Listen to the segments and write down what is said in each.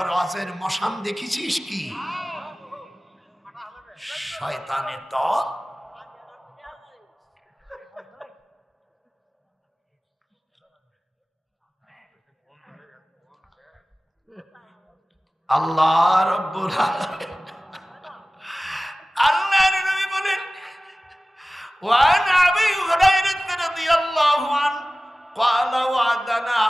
দরওয়াজের মশান দেখেছিস কি? শয়তানের দল। আল্লাহ রাব্বুল আলামিন আল্লাহর নবী বলেন ওয়ান আবি হুরায়রা রাদিয়াল্লাহু আনহু قال وعدنا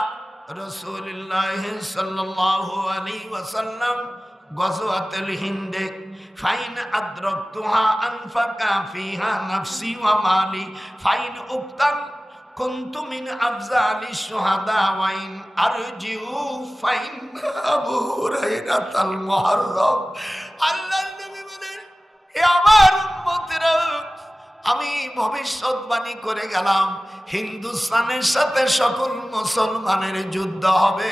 رسول الله صلى الله عليه وسلم غزوة الهند فإن أدركتها أنفق فيها نفسي ومالي فإن أقتل كنت من أفضل الشهداء وإن أرجع فإن أبو هريرة المحرم আল্লাহ নবী বলেন হে আমার উম্মতেরা আমি ভবিষ্যৎবাণী করে গেলাম হিন্দুস্তানের সাথে সকল মুসলমানের যুদ্ধ হবে।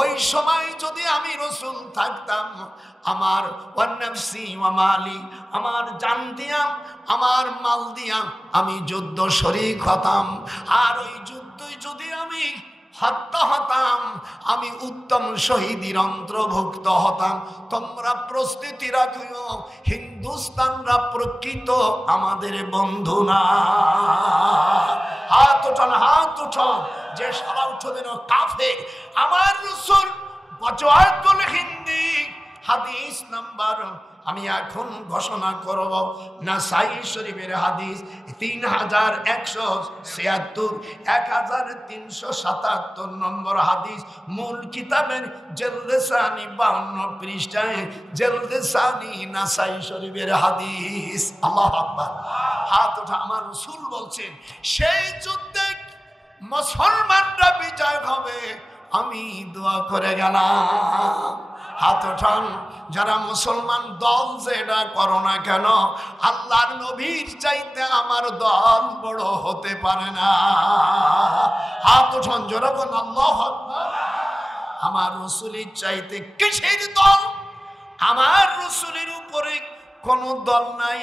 ওই সময় যদি আমি রাসূল থাকতাম আমার ওয়ান্নাফসি ওয়া মালি আমার জান দিয়া আমার মাল দিয়া আমি যুদ্ধ শরীক হতাম। আর ওই যুদ্ধই যদি আমি হত্যা হতাম আমি উত্তম শহীদের অন্তর্ভুক্ত হতাম। তোমরা প্রস্তুতি রাখিও হিন্দুস্তানরা প্রকৃত আমাদের বন্ধু না। হাত উঠান, হাত উঠান, যে সারা উঠবেন কাফের। আমার রাসূল গজওয়াতুল হিন্দি হাদিস নাম্বার আমি এখন ঘোষণা করব নাসাই শরীফের হাদিস 3176 1377 নম্বর হাদিস মূল কিতাবের জেলদেসানি 52 পৃষ্ঠায় জেলদেসানি নাসাই শরীফের হাদিস। আল্লাহু আকবার। হাত ওঠা। আমার রাসূল বলছেন সেই যুদ্ধে মুসলমানরা বিজয় হবে আমি দোয়া করে গেলাম। হাত ওঠান যারা মুসলমান দল যেটা করো না কেন আল্লাহর নবীর চাইতে আমার দল বড় হতে পারে না। হাত ওঠান যখন আল্লাহু আকবার। আমার রাসূলের চাইতে কিসের দল? আমার রাসূলের উপরে কোন দল নাই।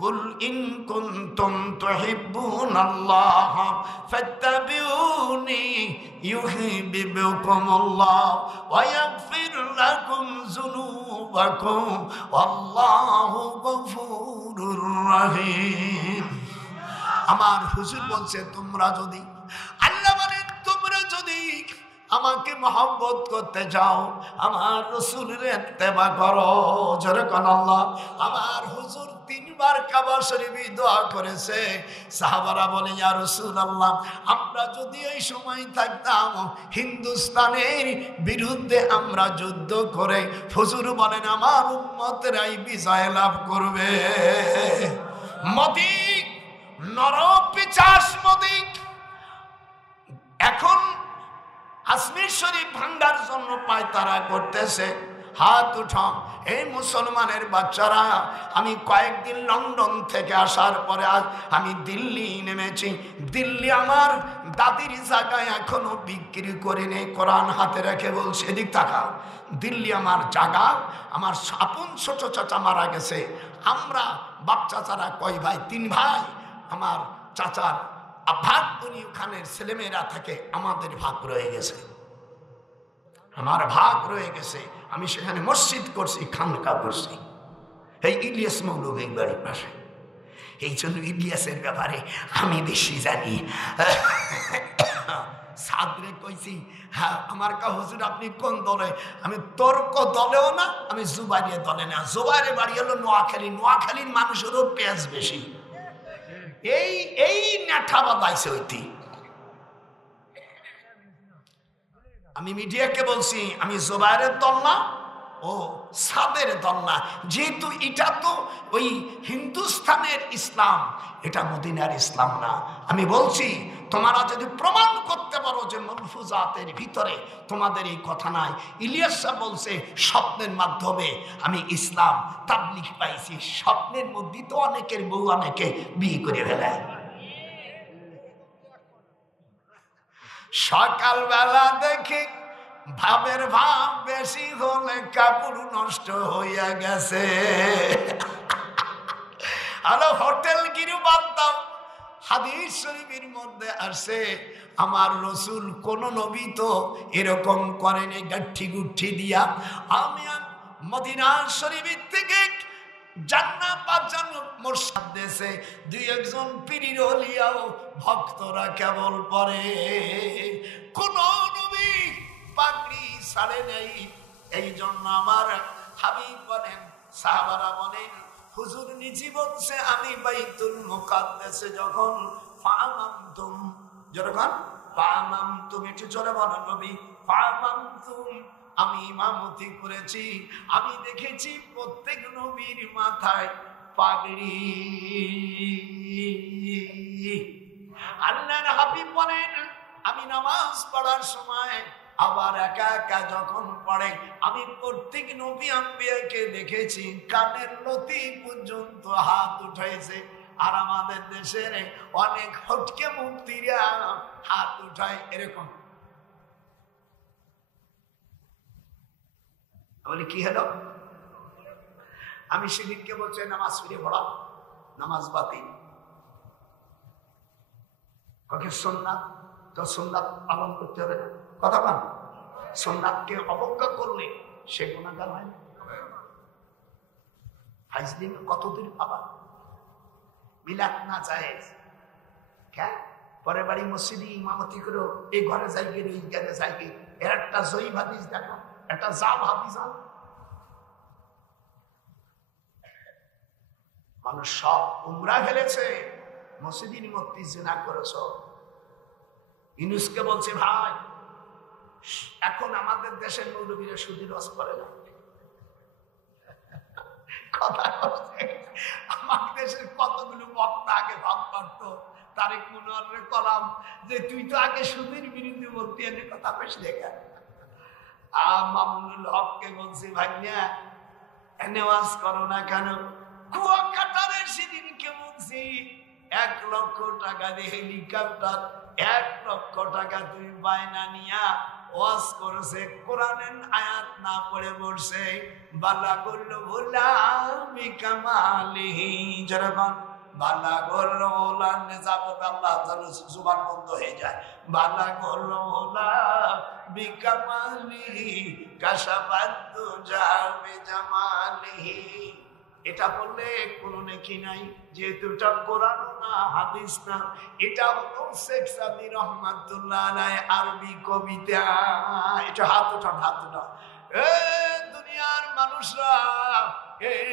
কুল ইন কুনতুম তুহিব্বুনাল্লাহ ফাত্তাবিউনি ইউহিব্বুকুমুল্লাহ ওয়া ইয়াগফির লাকুম যুনুবাকুম ওয়াল্লাহু গফুরুর রহিম। আমার হুজুর বলছে তোমরা যদি আল্লাহ বলেন তোমরা যদি আমাকে মহব্বত করতে চাও আমার রাসূলের ইত্তেবা করো। জোরে কোন আল্লাহ। আমার হুজুর 3 বার কাবা শরীফে দোয়া করেছে। সাহাবারা বলে ইয়া রাসূলুল্লাহ আমরা যদি এই সময় থাকতাম হিন্দুস্তানের বিরুদ্ধে আমরা যুদ্ধ করে হুজুর বলেন আমার উম্মতরাই বিজয় লাভ করবে। মদিক নরপিচাস মদিক এখন আজমির শরীফ ভাঙ্গার জন্য পায়তারা করতেছে। হাত উঠাও। এই মুসলমানের বাচ্চারা আমি কয়েকদিন লন্ডন থেকে আসার পরে আজ আমি দিল্লি নেমেছি। দিল্লি আমার দাদির জায়গায় এখনো বিক্রি করে নেই। কোরআন হাতে রেখে বলছে এদিক তাকাও। দিল্লি আমার জায়গা। আমার আপন ছোট চাচা মারা গেছে। আমরা বাপ চাচারা কয় ভাই? 3 ভাই। আমার চাচার ভাগ উনি ওখানের ছেলেমেয়েরা থাকে। আমাদের ভাগ রয়ে গেছে, আমার ভাগ রয়ে গেছে। আমি সেখানে মসজিদ করছি, খানকা করছি। এই ইলিয়াস মৌলভীর বাড়ির পাশে। এই জন্য ইলিয়াসের ব্যাপারে আমি বেশি জানি। সাদরে কইছি হ্যাঁ আমার কা হুজুর আপনি কোন দলে? আমি তর্ক দলেও না, আমি জুবাইরের দলে না। জুবাইরের বাড়ি হলো নোয়াখালী। নোয়াখালীর মানুষেরও পেঁয়াজ বেশি। এই নেঠা বাদাইছে হইতি। আমি মিডিয়াকে বলছি আমি জুবাইরের দল না, ও সাদের দল না। যেহেতু এটা তো ওই হিন্দুস্তানের ইসলাম, এটা মদিনার ইসলাম না। আমি বলছি তোমরা যদি প্রমাণ করতে পারো যে মলফুজাতের ভিতরে তোমাদের এই কথা নাই। ইলিয়াস সাহেব বলছে স্বপ্নের মাধ্যমে আমি ইসলাম তাবলীগ পাইছি। স্বপ্নের মধ্যে তো অনেকের বউ অনেকে বিয়ে করে ফেলায়। সকালবেলা দেখি ভাবের ভাব বেশি হলে কাপড় নষ্ট হইয়া গেছে। আরে হোটেল গিরি বাদ দাও, হাদিস শরীফের মধ্যে আসে আমার রসুল কোন নবী তো এরকম করেনি গাঠি গুঠি দিয়া। আমি মদিনা শরীফের থেকে জান্নাত বাঁচানো মোরশিদ দেশে দুই একজন পীর ওলিয়াও ভক্তরা কেবল পড়ে, কোন নবী পাগড়ি ছাড়ে নেই। এই জন্য আমার হাবিব বলেন, সাহাবারা বলেন, হুজুর নিজে বলছে আমি বাইতুল মুকাদ্দাসে যখন ফামামতুম, যখন ফামামতুম, একটু জোরে বলেন নবী, ফামামতুম, আমি ইমামতি করেছি, আমি দেখেছি প্রত্যেক নবীর মাথায় পাগড়ি। আল্লাহর হাবিব বলেন, আমি নামাজ পড়ার সময় আবার একা একা যখন পড়ে আমি প্রত্যেক নবী আম্বিয়াকে দেখেছি কানের লতি পর্যন্ত হাত উঠাইছে। আর আমাদের দেশের অনেক হটকে মুক্তিরা হাত উঠায় এরকম। বলি কি হলো? আমি সেদিনকে বলছি নামাজ ফিরে পড়া, নামাজ বাতিল। কাকে সুন্নাত, তো সুন্নাত পালন করতে হবে না, কথা বল। সুন্নাতকে অবজ্ঞা করলে সে গুনাহগার হয় না। ফাইজলিম কতদিন আবার মিলাদ না জায়েজ, হ্যাঁ পরের বাড়ি মসজিদে ইমামতি করো, এই ঘরে যাই গিয়ে এই ঘরে যাই গিয়ে, এর একটা জয়ীব হাদিস দেখো, একটা জাল হাদিস। মানুষ সব উমরা ফেলেছে, মসজিদে নিমত্তি জিনা করেছ। ইউনুসকে বলছে ভাই এখন আমাদের দেশের মৌলবীরা সুদি রস করে না, কথা বলছে। আমার দেশের কতগুলো বক্তা আগে ভাব করতো, তারেক মনোয়ারের কলাম যে তুই তো আগে সুদের বিরুদ্ধে বলতে এনে কথা বেশ লেখা। মামুনুল হককে বলছি ভাইয়া এনে ওয়াজ করো না কেন? কুয়াকাটারের সেদিনকে বলছি 1 লক্ষ টাকা দিয়ে হেলিকপ্টার, 1 লক্ষ টাকা তুই বায়না নিয়া ওয়াজ করছে, কোরআনের আয়াত না পড়ে বলছে বালা করলো ভোলা বিকামালিহি, যেরকম বালা করলো ভোলা নেজাবত আল্লাহ জানো জুবান বন্ধ হয়ে যায়। বালা করলো ভোলা বিকামালিহি কাশাবাদু যাবে জামালিহি, এটা বললে কোনো নেকি নাই, যেহেতু এটা কোরআন না হাদিস না, এটা হলো শেখ সাদি রহমাতুল্লাহ আলাইহি আরবি কবিতা। এটা হাত উঠান, হাত উঠান। দুনিয়ার মানুষরা,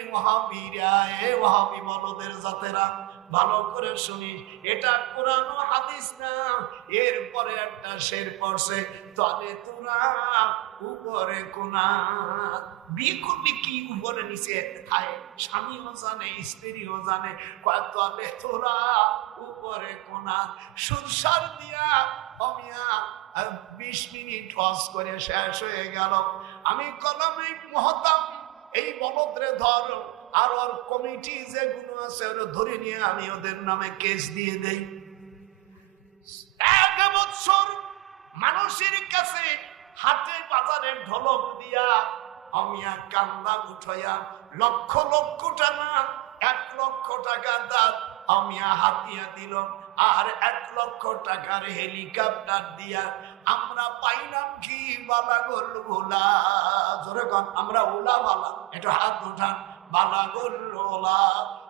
ওয়াহাবিরা, ওয়াহাবি বলদের জাতেরা ভালো করে শুনিস, এটা কোরআন ও হাদিস না। এরপরে একটা শের পড়ছে, তলে তোরা উপরে কোনা, বিয়ে করলে কি উপরে নিচে খায়, স্বামীও জানে স্ত্রীও জানে, তলে তোরা উপরে কোনা। সুরসার দিয়া অমিয়া 20 মিনিট ওয়াজ করে শেষ হয়ে গেল। আমি কলমে মহতাম এই বলদরে ধর, আর ওর কমিটি যেগুলো আছে ওরা ধরে নিয়ে আমি ওদের নামে কেস দিয়ে দেই। 1 বছর মানুষের কাছে হাটে বাজারে ঢোলক দিয়া অমিয়া কান্দা উঠাইয়া লক্ষ লক্ষ টাকা, 1 লক্ষ টাকা দাঁত অমিয়া হাতিয়া দিল, আর 1 লক্ষ টাকার হেলিকপ্টার দিয়া আমরা পাইলাম কি বালা গোল ভোলা, জোরে কন আমরা ওলা বালা, একটু হাত উঠান, বালা গোল ওলা।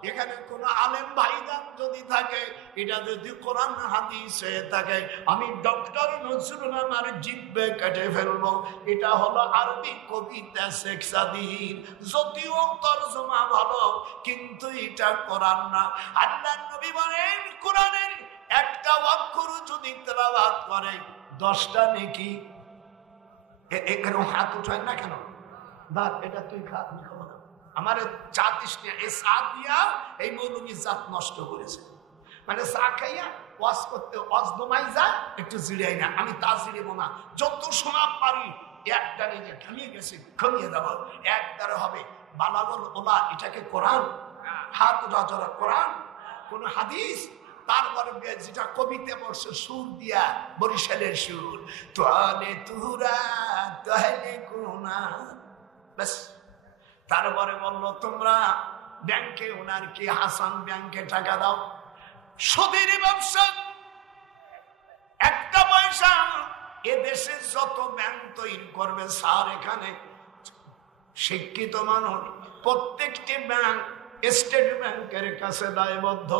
এখানে কোন আলেম ভাইদান যদি থাকে, এটা যদি কোরআন হাদিসে থাকে, আমি ডক্টর নজরুল আমার জিব্বে কেটে ফেলবো। এটা হলো আরবি কবিতা শেখ সাদির, যদিও তরজমা ভালো কিন্তু এটা কোরআন না। আল্লাহর নবী বলেন কোরআনের একটা অক্ষর যদি তেলাওয়াত করে 10টা নেকি। এখানে হাত উঠায় না কেন? বাদ এটা তুই খা, আমি খাবো না, আমার চা দিস না। এই চা দিয়া এই মৌলবী জাত নষ্ট করেছে, মানে চা খাইয়া ওয়াজ করতে ওয়াজ দমাই যায়, একটু জিরাই না, আমি তা জিরেবো না, যত সময় পারি একটা নিজে ঘামিয়ে গেছি ঘামিয়ে দেবো, একবারে হবে। বালাগল ওলা এটাকে কোরআন, হাত উঠা জোড়া কোরআন কোন হাদিস? তারপরে যেটা কবিতে বলছে সুর দিয়া, বরিশালের সুর, তোয়ালে তুরা তোয়ালে কোনা, ব্যাস। তারপরে বললো তোমরা ব্যাংকে, ওনার কি হাসান ব্যাংকে টাকা দাও, সুদের ব্যবসা, একটা পয়সা এদেশে যত ব্যাংক তৈরি করবে স্যার, এখানে শিক্ষিত মানুষ প্রত্যেকটি ব্যাংক স্টেট ব্যাংকের কাছে দায়বদ্ধ।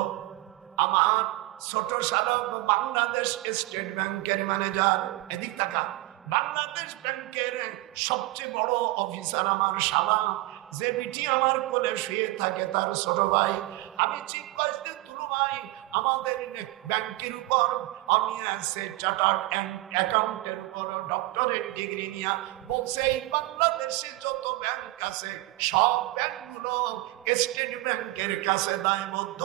আমার ছোট শালক বাংলাদেশ স্টেট ব্যাংকের ম্যানেজার, এদিক টাকা বাংলাদেশ ব্যাংকের সবচেয়ে বড় অফিসার আমার শালা, যে বিটি আমার কোলে শুয়ে থাকে তার ছোট ভাই। আমি চিফ কয়েকদিন তুলু ভাই, আমাদের ব্যাংকের উপর আমি আছে চার্টার্ড অ্যাকাউন্টের উপর ডক্টরেট ডিগ্রি নিয়ে বলছে এই বাংলাদেশে যত ব্যাংক আছে সব ব্যাংকগুলো স্টেট ব্যাংকের কাছে দায়বদ্ধ।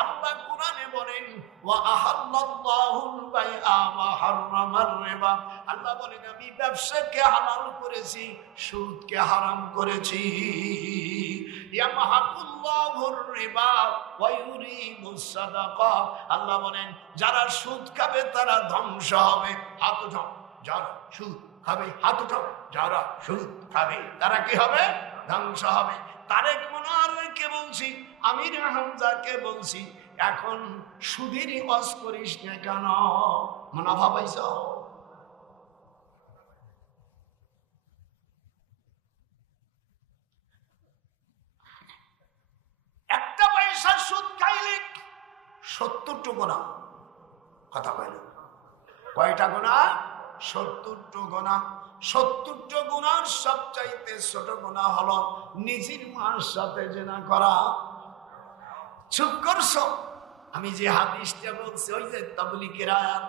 আল্লাহ কোরআনে বলেন ওয়া আহাল্লাল্লাহুল বাইআ ওয়া হাররামার রিবা, আল্লাহ বলেন আমি ব্যবসাকে হালাল করেছি, সুদকে হারাম করেছি। ইয়ামহাকুল্লাহুর রিবা ওয়া ইউরিবুস সাদাকা, আল্লাহ বলেন যারা সুদ খাবে তারা ধ্বংস হবে। হাত উঠাও যারা সুদ খাবে, হাত উঠাও যারা সুদ খাবে তারা কি হবে? ধ্বংস হবে। তারেক মনোয়ারকে বলছি, আমির হামজাকে বলছি, এখন সুদেরই ওয়াজ করিস না কেন? মুনাফা পাইছ? একটা পয়সা সুদ খাইলে 70টা গুনাহ। কথা বলে কয়টা গুনাহ? 70টা গুনাহ। 70টা গুনার সবচাইতে ছোট গুনাহ হলো নিজের মার সাথে জিনা করা। চুপ করছো? আমি যে হাদিসটা বলছি ওই যে তাবলীগের আয়াত,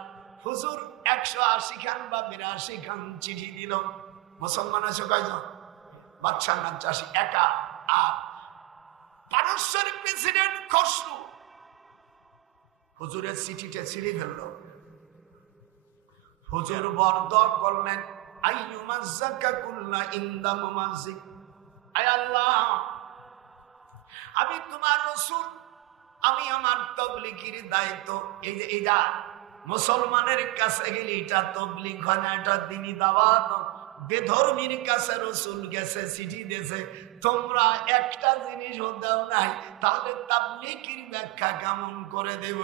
হুজুর 180 খান বা 82 খান চিঠি দিল। মুসলমান আছে কয়জন? বাদশা নাজ্জাশী একা। আর পারস্যের প্রেসিডেন্ট খসরু হুজুরের চিঠিটা ছিঁড়ে ফেলল। হুজুর বরদ করলেন আইয়ুমাজ্জাকা কুল্লা ইনদা মুমাজ্জিক, আয় আল্লাহ আমি তোমার রাসূল, আমি আমার তাবলীগের দায়িত্ব, এই যে এটা মুসলমানের কাছে গেলে এটা তাবলীগ হয় না, এটা দ্বীনি দাওয়াত। বেধর্মীর কাছে রাসূল গেছে, চিঠি দিয়েছে, তোমরা একটা জিনিসও দাও নাই, তাহলে তাবলীগের ব্যাখ্যা কেমন করে দেব?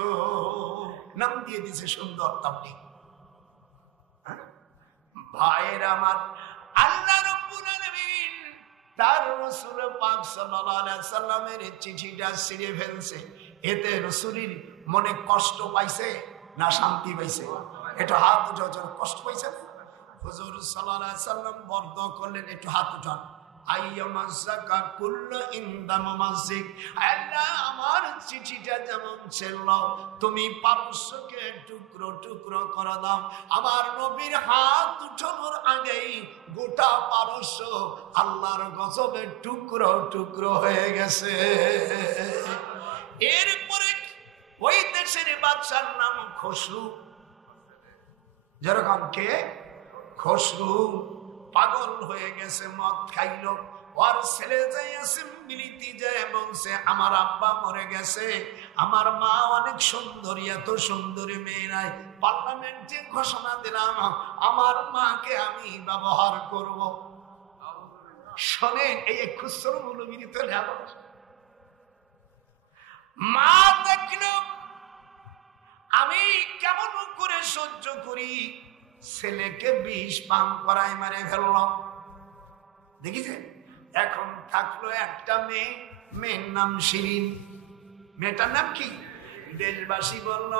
নাম দিয়ে দিছে সুন্দর তাবলীগ। ভাইয়ের আমার, আল্লাহ রাব্বুল আলামিন তার রাসূল পাক সাল্লাল্লাহু আলাইহি সাল্লামের চিঠিটা ছিঁড়ে ফেলছে। এতে রাসূলের মনে কষ্ট পাইছে না শান্তি পাইছে? একটু হাত উঠান, কষ্ট পাইছে না? হুজুর সাল্লাল্লাহু আলাইহি সাল্লাম বরদ করলেন, একটু হাত উঠান। আইয়ামাজ্জাকা কুল্লু ইনদা মুমাজ্জিক, আল্লাহ আমার চিঠিটা যেমন ছিল তুমি পারস্যকে টুকরো টুকরো করে দাও। আমার নবীর হাত উঠানোর আগেই গোটা পারস্য আল্লাহর গজবে টুকরো টুকরো হয়ে গেছে। এরপরে ওই দেশের বাদশার নাম খসরু, যেরকম কে খসরু পাগল হয়ে গেছে, মদ খাইল। ওর ছেলে যাই অ্যাসেম্বলিতে যায় বলছে আমার আব্বা মরে গেছে, আমার মা অনেক সুন্দরী, এত সুন্দরী মেয়ে নাই, পার্লামেন্টে ঘোষণা দিলাম আমার মাকে আমি ব্যবহার করব। শোনেন, এই খুচরো মৌলবীর তো মা দেখল আমি কেমন করে সহ্য করি, ছেলেকে বিষ পান করায় মারে ফেলল। দেখিছেন? এখন থাকলো একটা মেয়ে, মেয়ের নাম শিরিন। মেয়েটার নাম কি? দেশবাসী বলল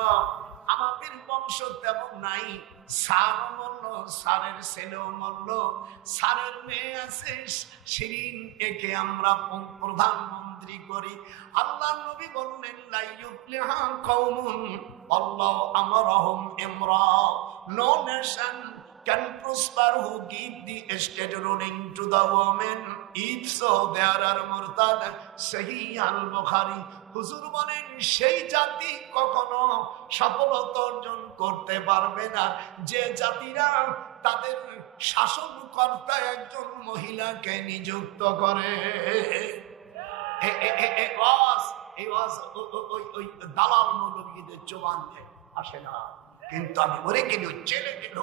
আমাদের বংশ তেমন নাই, স্যার মরল, স্যারের ছেলেও মরল, স্যারের মেয়ে আছে শিরিন, একে আমরা প্রধানমন্ত্রী করি। আল্লাহ নবী বললেন লা ইউফলিহু কওমুন আল্লাহু আমারহুম ইমরা, no nation can prosper who give the state ruling to the women, if so there are murtad। সহিহ আল বুখারী। হুজুর বলেন সেই জাতি কখনো সফলতা অর্জন করতে পারবে না যে জাতিরা তাদের শাসনকর্তা একজন মহিলাকে নিযুক্ত করে। ওই দালাল মৌলবীদের জবান আসে না, কিন্তু আমি মরে গেল, জেলে গেল,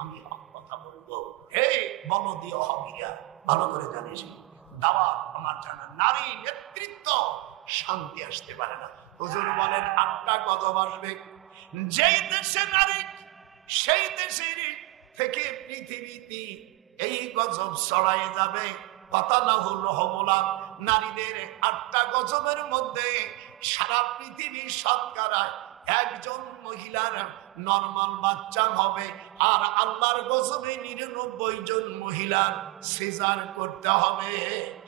আমি কথা বলবো। হে বলদীয় হবিরা, ভালো করে জানিস দাওয়াত আমার জানা, নারী নেতৃত্ব শান্তি আসতে পারে না। হুজুর বলেন 8টা গজব আসবে। যেই দেশে নারী, সেই দেশের থেকে পৃথিবীতে এই গজব ছড়ায় যাবে। কতালাহুল হবলা, নারীদের 8টা গজবের মধ্যে সারা পৃথিবীর শতকরা একজন মহিলার নরমাল বাচ্চা হবে, আর আল্লাহর গজবে 99 জন মহিলার সিজার করতে হবে।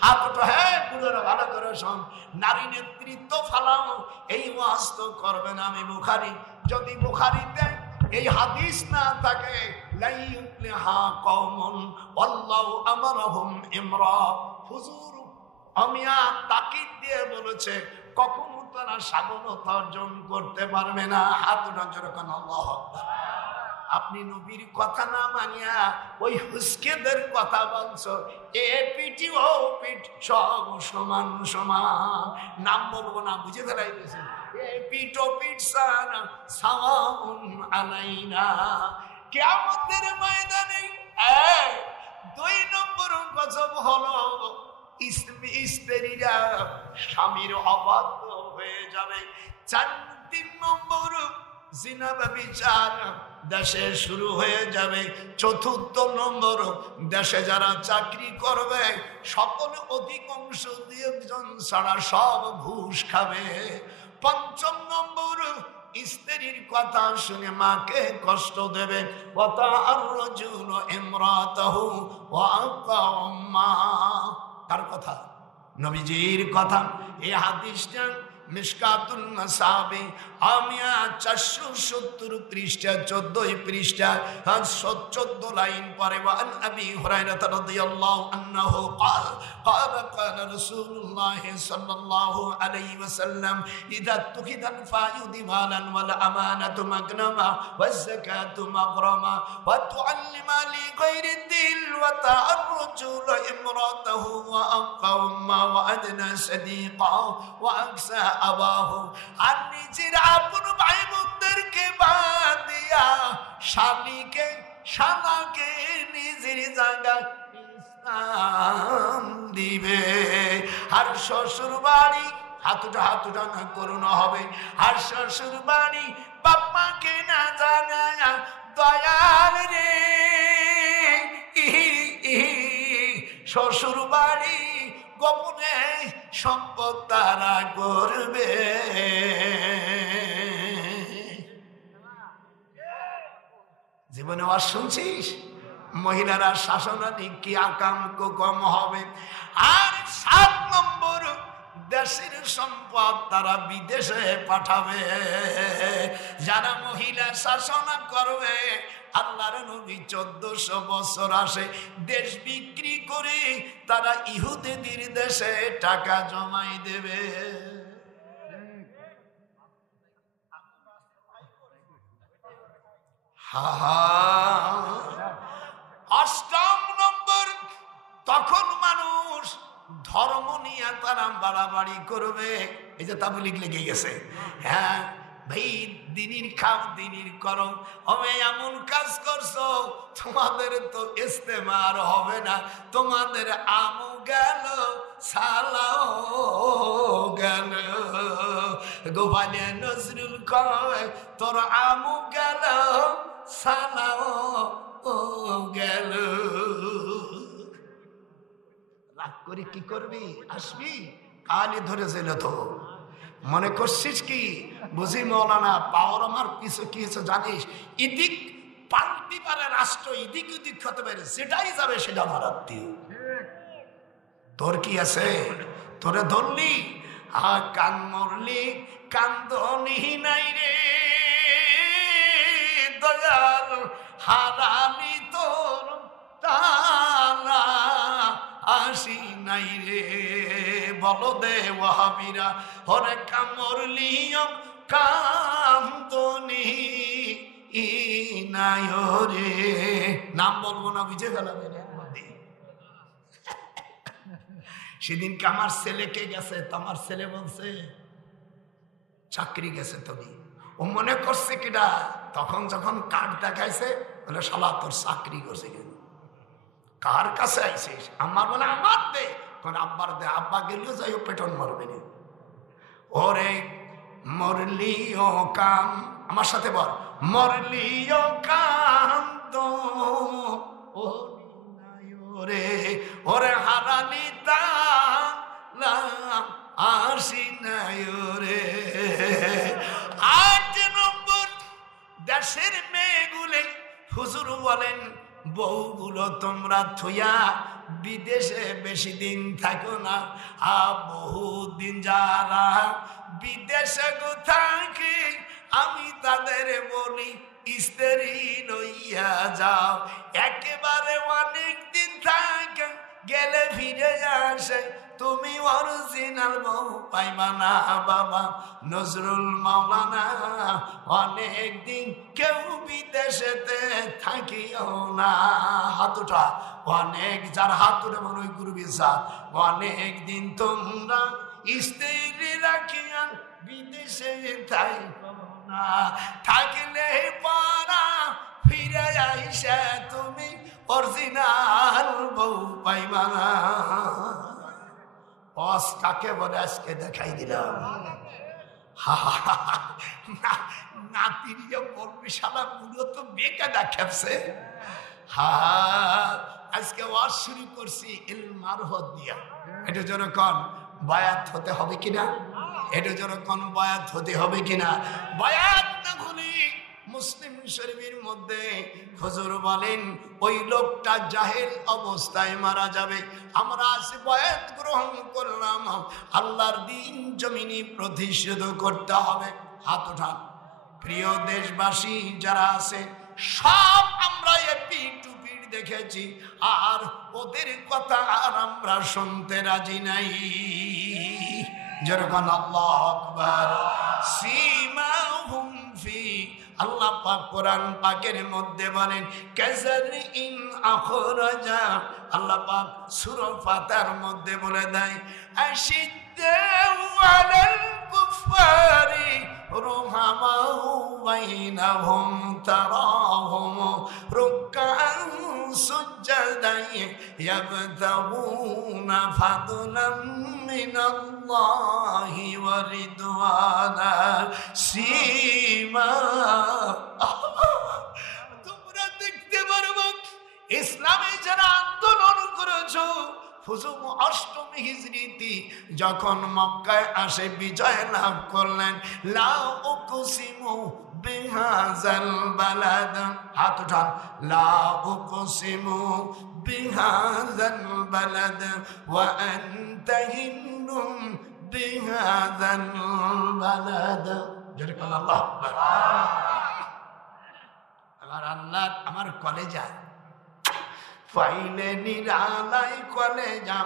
হাত ওঠো, হ্যাঁ পুরো ভালো করে শোন। নারী নেতৃত্ব ফালাও, এই ওয়াজ তো করবেন আমি বুখারী। যদি বুখারীতে এই হাদিস না থাকে, লাই ইউফলিহা কওমুন আল্লাহু আমারহুম ইমরা, হুজুর আমিয়া তাকিদ দিয়ে বলেছে কখনো তারা স্বাধীনতা অর্জন করতে পারবে না। হাত যখন আল্লাহু আকবার। আপনি নবীর কথা না মানিয়া ওই হুস্কেদের কথা বলছো, এ পিটি ও পিঠ সব সমান সমান। নাম বলবো না, বুঝে ফেলাইতেছে। এ পিঠ ও পিঠ সাওয়াউন আলাইনা। কিয়ামতের ময়দানে 2 নম্বর গজব হলো স্ত্রীরা স্বামীর অবাধ্য হয়ে যাবে। 3 নম্বর জিনা ব্যভিচার দেশে শুরু হয়ে যাবে। 4 নম্বর দেশে যারা চাকরি করবে সকলে অধিকাংশ 2 জন ছাড়া সব ঘুষ খাবে। 5 নম্বর স্ত্রীর কথা শুনে মাকে কষ্ট দেবে। কার কথা? নবীজির কথা। এই হাদিসটা মিশকাতুল মাসাবি আমিয়া 470 পৃষ্ঠা 14 পৃষ্ঠা 14 লাইন পরে। ওয়ান আবি হুরায়রা রাদিয়াল্লাহু আনহু قال قال رسول الله صلى الله عليه وسلم اذا اتخذ الفائض مالا والامانه مغنما والزكاه مغرما وتعلم لغير الدين وتعرج امراته واقوم وادنى صديقا واكسى আবাহু। আর নিজের আপন ভাই বোনদেরকে বাদ দিয়া স্বামীকে শালাকে নিজের জায়গায় দিবে। আর শ্বশুর বাড়ি হাতুটা না করুণা হবে। আর শ্বশুর বাড়ি বাপ্পাকে না জানায় দয়াল রে, শ্বশুর বাড়ি গোপনে সম্পদ তারা করবে। জীবনে আর শুনছিস মহিলারা শাসনাধিক কি আকাম কম হবে। আর 7 নম্বর দেশের সম্পদ তারা বিদেশে পাঠাবে। যারা মহিলা শাসন করবে, আল্লাহর নবী 1400 বছর আসে দেশ বিক্রি করে তারা ইহুদিদের দেশে টাকা জমাই দেবে। অষ্টম নম্বর, তখন মানুষ ধর্ম নিয়ে তারা বাড়াবাড়ি করবে। এই যে তাবলীগ লেগে গেছে। হ্যাঁ ভাই, দিনের খাও দিনের করো, হবে এমন কাজ করছো তোমাদের তো ইস্তেমার হবে না, তোমাদের আমু গেল সালাও গেল। গোপালে নজরুল কয় তোর আমু গেল সালাও গেল। রাগ করে কি করবি? আসবি কালি ধরে ছিল তো। মনে করছিস কি বুঝি মৌলানা পাওয়ার আমার পিছু কি হয়েছে জানিস? ইদিক পাল্টি পারে রাষ্ট্র, ইদিক উদিক হতে পারে, সেটাই যাবে সেটা আমার আত্মীয়। তোর কি আছে? তোরে ধরলি আর কান মরলি কান্দনি নাই রে দয়াল, হারালি তোর তালা আসি নাই রে। বলো দে ওয়াহাবিরা হরে কামরলিও কান্দনি নাই রে। নাম বলবো না, বুঝে ফেলাবে রে। সেদিনকে আমার ছেলেকে গেছে, তোমার ছেলে বলছে চাকরি গেছে তুমি। ও মনে করছে কিনা, তখন যখন কার্ড দেখাইছে বলে শালা তোর চাকরি করছে কেন, কার কাছে আইছিস? আমার বলে আমার দে, কোন আব্বার দে। আব্বা গেলেও যাই ও পেটন মারবে না। ওরে মরলিও কাম, আমার সাথে বল, মরলিও কাম তো রে, ওরে হারালি তালাম আসি নাই রে। 8 নম্বর, দেশের মেয়েগুলো হুজুর বলেন বউগুলো তোমরা থুয়া বিদেশে বেশি দিন থাকো না। বহুদিন যারা বিদেশে গো থাকে আমি তাদের বলি স্ত্রী লইয়া যাও, একেবারে অনেক দিন থাকে গেলে ফিরে আসে তুমি অরিজিনাল বউ পাইবা না বাবা। নজরুল মাওলানা অনেক দিন কেউ বিদেশেতে থাকিও না। হাতুটা অনেক, যার হাতুটা মনে হয় গুরু বিশ্বাস, অনেক দিন তোমরা স্ত্রী রাখিয়া বিদেশে থাইকো না, থাকলে পারা ফিরে আইসা তুমি অরিজিনাল বউ পাইবা না। বস কাকে বলে আজকে দেখাই দিলাম। নাতির যে বলবি শালা পুরো তো বেকাদা খেপছে। আজকে ওয়াজ শুরু করছি ইলমার হদ দিয়া। এটা যেরকম বায়াত হতে হবে কিনা, এটা যেরকম বায়াত হতে হবে কিনা। বায়াত না হলে মুসলিম শরীফের মধ্যে হুজুর বলেন ওই লোকটা জাহেল অবস্থায় মারা যাবে। আমরা আজ বয়াত গ্রহণ করলাম, আল্লাহর দিন জমিনে প্রতিষ্ঠিত করতে হবে। হাত উঠান। প্রিয় দেশবাসী যারা আছে সব আমরা এপি টুপি দেখেছি, আর ওদের কথা আর আমরা শুনতে রাজি নাই। যেরকম আল্লাহু আকবার, সীমাহুম ফি, আল্লাহ পাক কোরআন পাকের মধ্যে বলেন কাযারিন আখরাজা, আল্লাহ পাক সূরা ফাতিহার মধ্যে বলে দেয় আশিদ্দাউ আলাল কুফারি রুহামাউ বাইনাহুম তারাহুম রুকআন সুজদান ইয়াবতাগুনা ফাদলাম মিনাল্লাহি ওয়া রিদওয়ানা সীমা। তোমরা দেখতে পারবে ইসলামে যারা আন্দোলন করেছো হুজুর ৮ম হিজরিতে যখন মক্কায় আসে বিজয় লাভ করলেন, লা উকসিমু বিহাযাল বালাদ, হাত উঠান, লা উকসিমু বিহাযাল বালাদ ওয়া আনতা হিল্লুম বিহাযাল বালাদ। যেরকম আল্লাহু আকবার। আমার আল্লাহ আমার কলেজা পাইলে নিরালাই কলেজা,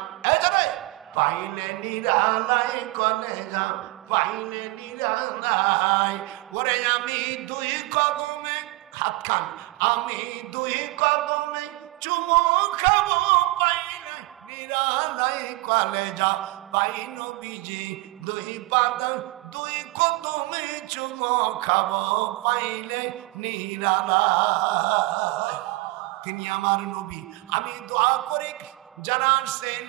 পাইলে নিরালাই কলেজা, পাইলে নিরালাই। ওরে আমি 2 কদমে, হাত খান, আমি 2 কদমে চুমো খাবো পাইলে নিরালাই কলেজা, পাই নবীজি 2 পাতা 2 কদমে চুমো খাবো পাইলে নিরালাই। তিনি আমার নবী। আমি দোয়া করি যারা আসছেন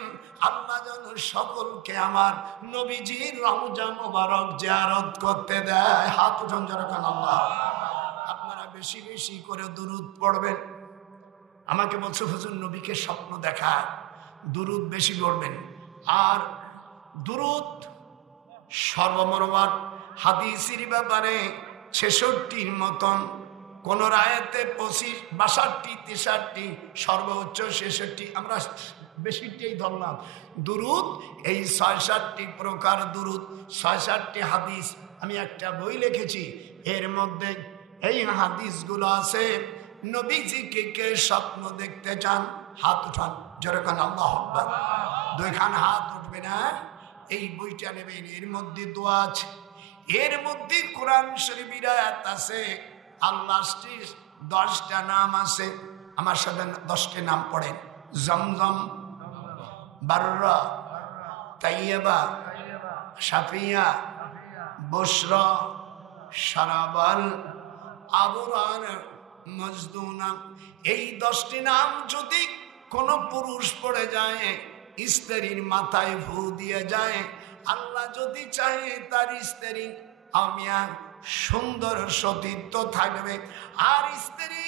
আল্লাহ যেন সকলকে আমার নবীজির রওজা মোবারক জিয়ারত করতে দেয়। হাত উঠান যেরকম আল্লাহ। আপনারা বেশি বেশি করে দুরূদ পড়বেন। আমাকে বলছে হুজুর নবীকে স্বপ্ন দেখা, দুরূদ বেশি পড়বেন। আর দুরূদ সর্বমরবার হাদিসের ব্যাপারে 66র মতন, কোন রায়েতে 25, 62, 63, সর্বোচ্চ 66। আমরা বেশিটাই ধরলাম। দুরূদ এই 66টি প্রকার দুরূদ, 66টি হাদিস। আমি একটা বই লিখেছি, এর মধ্যে এই হাদিসগুলো আছে। নবীজিকে কে স্বপ্ন দেখতে চান হাত উঠান, যেরকম আল্লাহু আকবার। 2 খান হাত উঠবে না, এই বইটা নেবেন। এর মধ্যে দোয়া আছে, এর মধ্যে কোরআন শরীফের আয়াত আছে, আল্লাহর 10টা নাম আছে। আমার সাথে 10টি নাম পড়েন। জমজম, বাররা, তাইয়্যিবা, শাফিয়া, বুশরা, শারাবাল, আবরার, মজদুনা। এই 10টি নাম যদি কোনো পুরুষ পড়ে যায়, স্ত্রীর মাথায় ফু দিয়ে যায়, আল্লাহ যদি চাহে তার স্ত্রী আমিয়া সুন্দর সতীত্ব থাকবে। আর স্ত্রী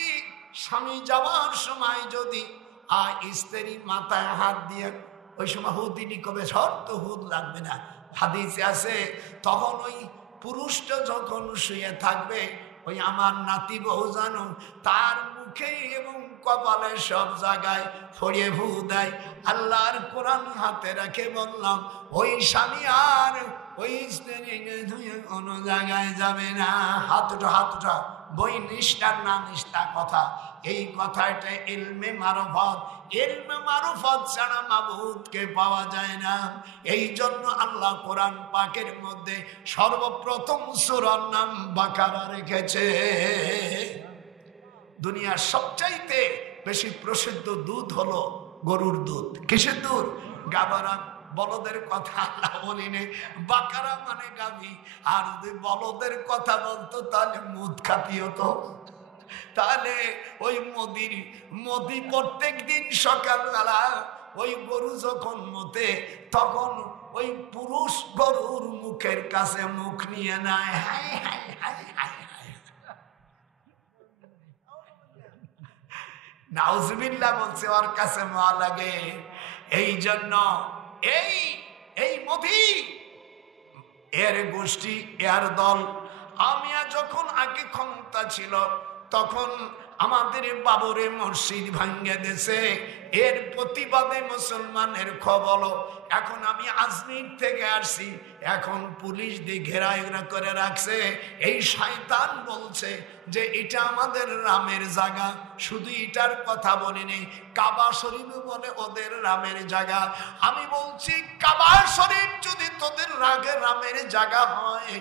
স্বামী যাওয়ার সময় যদি স্ত্রী মাথায় হাত দিয়ে, ওই সময় হুদিনি কবে শর্ত হুদ লাগবে না, হাদিসে আছে তখন ওই পুরুষটা যখন শুয়ে থাকবে, ওই আমার নাতি বউ জানো তার মুখে এবং কপালে সব জায়গায় ফড়িয়ে ফু দেয়। আল্লাহর কোরআন হাতে রাখে বললাম, ওই স্বামী আর ওই স্ত্রীকে ধুয়ে কোনো জায়গায় যাবে না। হাত উঠা বই নিষ্ঠার না নিষ্ঠা কথা, এই কথাটা ইলমে মারফত। ইলমে মারফত ছাড়া মাবুদকে পাওয়া যায় না। এই জন্য আল্লাহ কোরআন পাকের মধ্যে সর্বপ্রথম সূরার নাম বাকারা রেখেছে। দুনিয়ার সবচাইতে বেশি প্রসিদ্ধ দুধ হলো গরুর দুধ। কিসের দুধ? গাভীর। বলদের কথা আল্লাহ বলিনি, বাকারা মানে গাভী। আর যদি বলদের কথা বলতো তাহলে মুদ খাতি হতো। তাহলে ওই মোদি প্রত্যেক দিন সকালবেলা ওই গরু যখন মতে, তখন ওই পুরুষ গরুর মুখের কাছে মুখ নিয়ে নেয়, high high high high high, নাউজুবিল্লাহ বলছে, ওর কাছে মা লাগে। এই জন্য এই মোদি এর গোষ্ঠী, এর দল। আমিয়া যখন আগে ক্ষমতা ছিল তখন আমাদের বাবরে মসজিদ ভাঙ্গে দেশে, এর প্রতিবাদে মুসলমানের খবর। এখন আমি আজমির থেকে আসছি, এখন পুলিশ দিয়ে ঘেরাঘেরা করে রাখছে। এই শয়তান বলছে যে এটা আমাদের রামের জায়গা। শুধু এটার কথা বলিনি, কাবা শরীফ বলে ওদের রামের জায়গা। আমি বলছি কাবা শরীফ যদি তোদের রামের জায়গা হয়,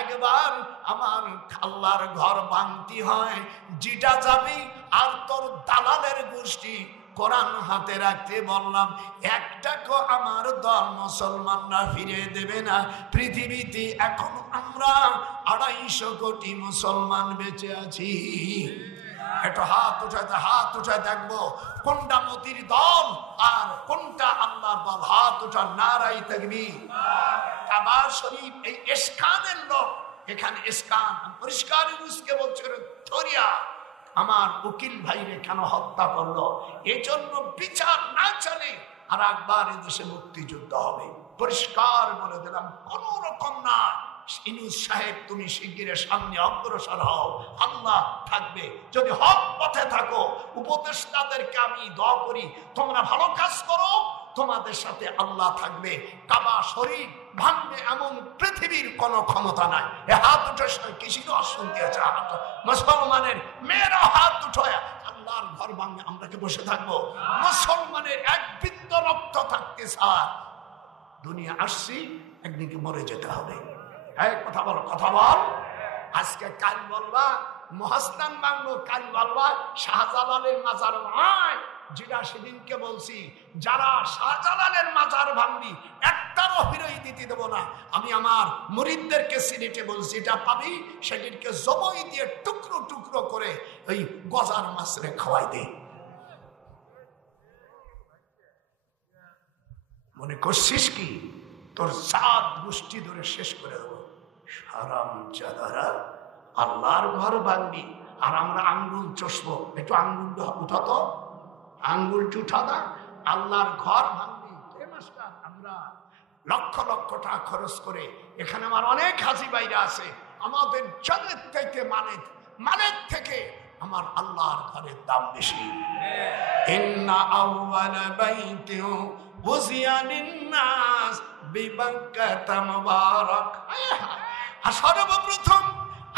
একবার আমার আল্লাহর ঘর ভাঙতি হয়, যেটা যাবি। আর তোর দালালের গোষ্ঠী কোরআন হাতে রাখতে বললাম, একটাকে আমার দল মুসলমানরা ফিরে দেবে না। পৃথিবীতে এখন আমরা 250 কোটি মুসলমান বেঁচে আছি। একটা হাত উঠায় দেখবো কোনটা মতির দল আর কোনটা আল্লাহর দল। হাত উঠা, নারাই তাকবীর। কাবা শরীফ এই ইসকানের লোক, এখানে ইসকান পরিষ্কার রুসকে বলছে ধরিয়া আমার উকিল ভাইরে কেন হত্যা করলো। এজন্য বিচার না চলে আর একবার এদেশে মুক্তিযুদ্ধ হবে। পরিষ্কার বলে দিলাম, কোন রকম না। ইনুস সাহেব তুমি শিগগিরের সামনে অগ্রসর হও, আল্লাহ থাকবে। যদি হক পথে থাকো, উপদেষ্টাদেরকে আমি দোয়া করি, তোমরা ভালো কাজ করো, তোমাদের সাথে আল্লাহ থাকবে। কাবা শরীফ ভাঙবে এমন পৃথিবীর কোন ক্ষমতা নাই। এ হাত উঠে কিছু তো অশুনতে আছে। মুসলমানের মেয়েরা হাত উঠায় আল্লাহর ঘর ভাঙবে, আমরা কি বসে থাকবো? মুসলমানের এক বিন্দু রক্ত থাকতে স্যার দুনিয়া আসছি, একদিকে মরে যেতে হবে। এই কথা বল। আজকে কাল বলবা মহাস্থান ভাঙবো, কাল বলবা শাহজালালের মাজার ভাঙ। যেটা সেদিনকে বলছি, যারা শাহজালালের মাজার ভাঙবি একটারও হিরোই দিতে দেবো না। আমি আমার মুরিদদেরকে সিলেটে বলছি, এটা পাবি সেদিনকে জবই দিয়ে টুকরো টুকরো করে ওই গজার মাছরে খাওয়াই দে। মনে করছিস কি তোর 7 গোষ্ঠী ধরে শেষ করে দেবো? হারাম জাদারা, আল্লাহর ঘর ভাঙবি আর আমরা আঙ্গুল চষবো। একটু আঙ্গুলটা উঠাতো, আঙ্গুলটা উঠা দা। আল্লাহর ঘর ভাঙবি। আমরা লক্ষ লক্ষ টাকা খরচ করে, এখানে আমার অনেক হাজি ভাইরা আছে, আমাদের জগৎ থেকে মানের থেকে আমার আল্লাহর ঘরের দাম বেশি। ইন্না আউয়ালা বাইতিন উযিয়া লিন-নাস বিবাক্কাতা মুবারাক। আর সর্বপ্রথম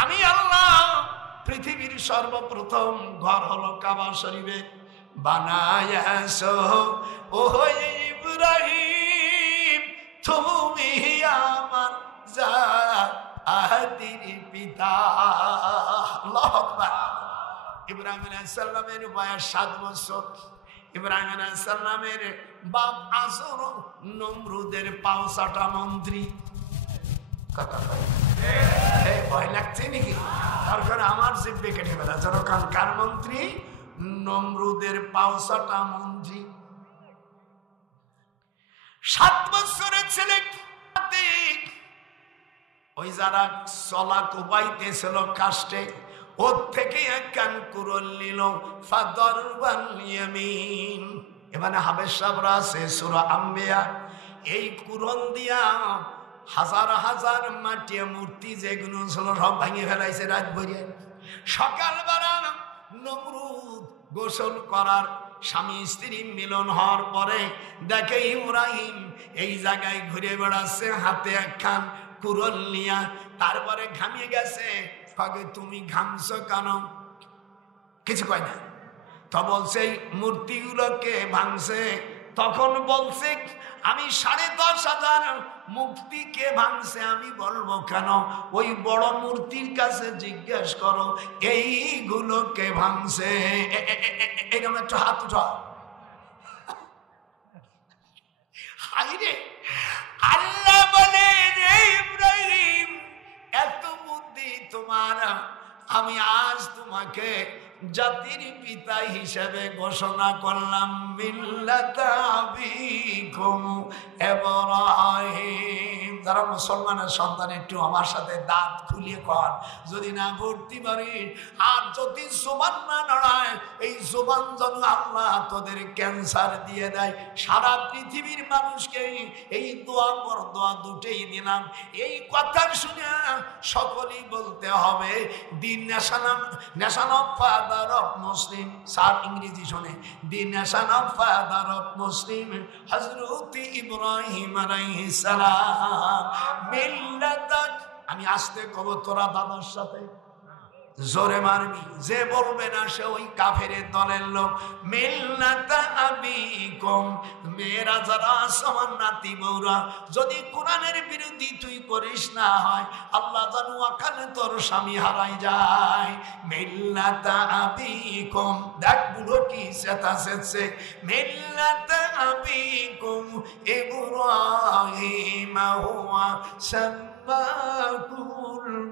আমি আল্লাহ পৃথিবীর সর্বপ্রথম ঘর হলো কাবা শরীফে বানায়াছো। ও ইব্রাহিম তুমি আমার জাতির পিতা। আল্লাহু আকবার। ইব্রাহিম আলাইহিস সালামের বয়স 7 বছর। ইব্রাহিম আলাইহিস সালামের বাপ আজর নমরুদের পাওসাটা মন্ত্রী। কথা কয় এই ভয় লাগছে নাকি? তারপর আমার জিব্বে কেটে ফেলা। যখন কার মন্ত্রী? নমরুদের পাওসাটা মন্ত্রী। 7 বছরের ছেলে ওই যারা চলা কোবাইতেছিল কাস্টে, ওর থেকে এক কান কুরল নিল ফাদরবাল ইয়ামিন। এখানে হাবেশ সাবরা আছে সূরা আম্বিয়া। এই কুরল দিয়া হাজার হাজার মাটিয়া মূর্তি যেগুলো ছিল সব ভাঙে ফেলাইছে রাত ভরে। সকালবেলা নমরুদ গোসল করার, স্বামী স্ত্রী মিলন হওয়ার পরে দেখে ইব্রাহিম এই জায়গায় ঘুরে বেড়াচ্ছে হাতে একখান কুরল নিয়া। তারপরে ঘামিয়ে গেছে, কাকে তুমি ঘামছো কেন? কিছু কয় না। তো বলছে মূর্তিগুলোকে ভাঙছে। তখন বলছে আমি 10,500 মূর্তিকে ভাঙছে, আমি বলবো কেন? ওই বড় মূর্তির কাছে জিজ্ঞেস করো এইগুলোকে ভাঙছে। এরকম একটা হাত উঠা। হাইরে আল্লাহ বলে রে ইব্রাহিম, এত বুদ্ধি তোমার, আমি আজ তোমাকে জাতির পিতা হিসেবে ঘোষণা করলাম। মিল্লাতা আবিকুম ইব্রাহিম। যারা মুসলমানের সন্তান একটু আমার সাথে দাঁত খুলিয়ে কর, যদি না ভর্তি পারি আর যদি জবান না নড়ায়, এই জবান যেন আল্লাহ তোদের ক্যান্সার দিয়ে দেয়। সারা পৃথিবীর মানুষকে এই দোয়া পর দোয়া দুটেই দিলাম। এই কথা শুনে সকলেই বলতে হবে দি nation of father of Muslim. Sir ইংরেজি শোনে, দি nation of father of Muslim হযরত ইব্রাহিম আলাইহিস সালাম মিল্লাত। আমি আসতে কব তোরা দাদার সাথে জোরে মারবি, যে বলবে না সে ওই কাফেরের দলের লোক। মিল্লাতা আবিকুম, মেয়েরা যারা সমান নাতি বৌরা, যদি কোরআনের বিরোধী তুই করিস না হয়, আল্লাহ জানু আকালে তোর স্বামী হারাই যায়। মিল্লাতা আবিকুম, দেখ বুড়ো কি সেতা সেছে। মিল্লাতা আবিকুম ইব্রাহিম হুয়া সাব্বাকুল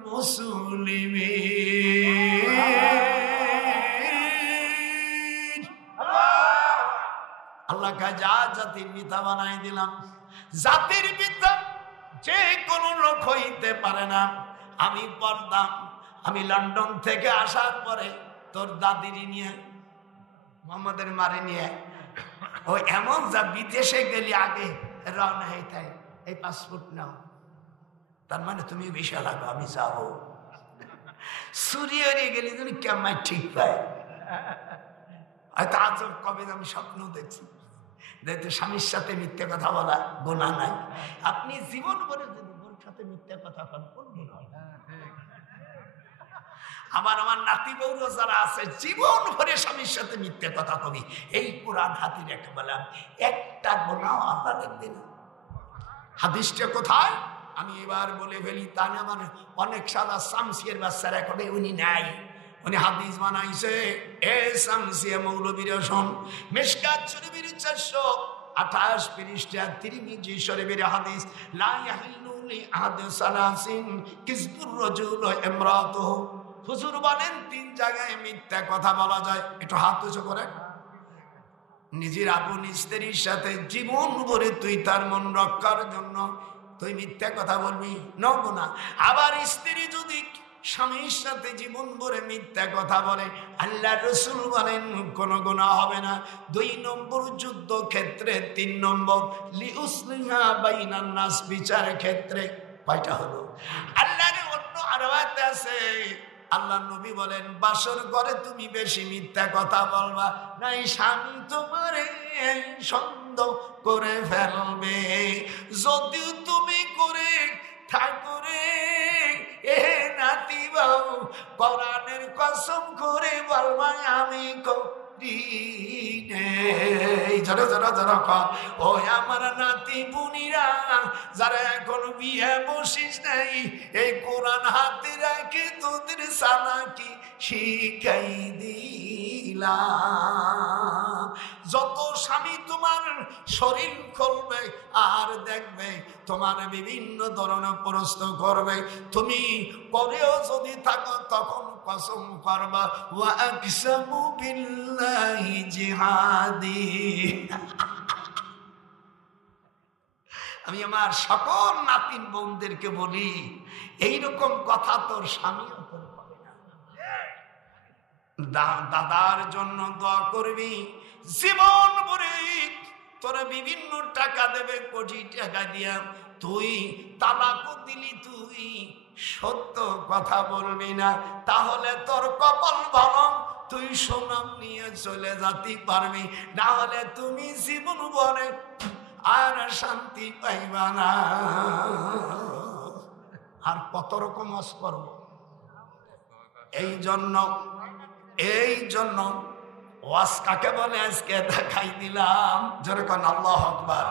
মুসলিমিন। আল্লাহ কা যা জাতির পিতা বানাই দিলাম। জাতির পিতা যে কোনো লোক হইতে পারে না। আমি পড়তাম, আমি লন্ডন থেকে আসার পরে তোর দাদিরি নিয়ে মোহাম্মদের মারে নিয়ে ও এমন যা বিদেশে গেলি আগে রওনা হইতে, এই পাসপোর্ট নাও, তার মানে তুমি বিশাল লাগো, আমি যাবো। সুরিয়ে গেলি তুমি কেমন ঠিক পায়। হয়তো আজ কবে আমি স্বপ্ন দেখছি, দেখতে স্বামীর সাথে মিথ্যে কথা বলা গুনাহ নাই। আপনি জীবন ভরে যদি ওর সাথে মিথ্যে কথা বলেন কোন গুনাহ? আবার আমার নাতি বৌরা যারা আছে জীবন ভরে স্বামীর সাথে মিথ্যে কথা কবি, এই কোরআন হাতি রেখে বললাম একটা গুনাহ আল্লাহ দেখবে না। হাদিসটা কোথায় আমি এবার বলে ফেলি, তা না মানে অনেক সাদা শামসিয়ার বাচ্চারা এখন উনি নাই, উনি হাদিস বানাইছে। এ শামসিয়া মৌলবীর শোন, মিশকাত শরীফের 428 পৃষ্ঠা, তিরমিজি শরীফের হাদিস, লা ইয়াহিল্লু লি আহাদি সালাসিন কিসবুর রাজুল ইমরাতুহু। হুজুর বলেন 3 জায়গায় মিথ্যা কথা বলা যায়। একটু হাত উঁচু করে। নিজের আপন স্ত্রীর সাথে জীবন ভরে তুই তার মন রক্ষার জন্য তুই মিথ্যা কথা বলবি, নো গুনাহ। আবার স্ত্রী যদি স্বামীর সাথে জীবন ভরে মিথ্যা কথা বলে, আল্লাহ রাসূল বলেন কোনো গুনাহ হবে না। 2 নম্বর যুদ্ধ ক্ষেত্রে, 3 নম্বর লিউসলিহা বাইনান নাস, বিচার ক্ষেত্রে। কয়টা হলো? আল্লাহর অন্য আরওয়াতে আছে, আল্লাহ নবী বলেন বাসর ঘরে তুমি বেশি মিথ্যা কথা বলবা, নাই স্বামী তোমারে সন্দেহ করে ফেলবে। যদিও তুমি করে ঠাকুরে এ নাতি বাউ কোরআনের কসম করে বলবা আমি করি যারা যারা যারা ও আমার নাতি বুনিরা যারা এখন বিয়ে বসিস নাই, এই কোরআন হাতে রাখে তোদের সালাকি শিখাই দিলাম। যত স্বামী তোমার শরীর খুলবে আর দেখবে তোমার বিভিন্ন ধরনের প্রশ্ন করবে, তুমি করেও যদি থাকো তখন কসম করবা ওয়া আকসামু বিল্লাহি জিহাদি। আমি আমার সকল নাতিন বোনদেরকে বলি, এইরকম কথা তোর স্বামীও তোর পাবে না। দাদার জন্য দোয়া করবি, জীবন ভরে তোরা বিভিন্ন টাকা দেবে, কোটি টাকা দিয়া তুই তালাকও দিলি, তুই সত্য কথা বলবি না, তাহলে তোর কপাল ভালো, তুই সুনাম নিয়ে চলে যেতে পারবি, না হলে তুমি জীবন ভরে আর শান্তি পাইবা না। আর কত রকম ওয়াজ করব। এই জন্য ওয়াজ কাকে বলে আজকে দেখাই দিলাম। যেরকম আল্লাহু আকবার।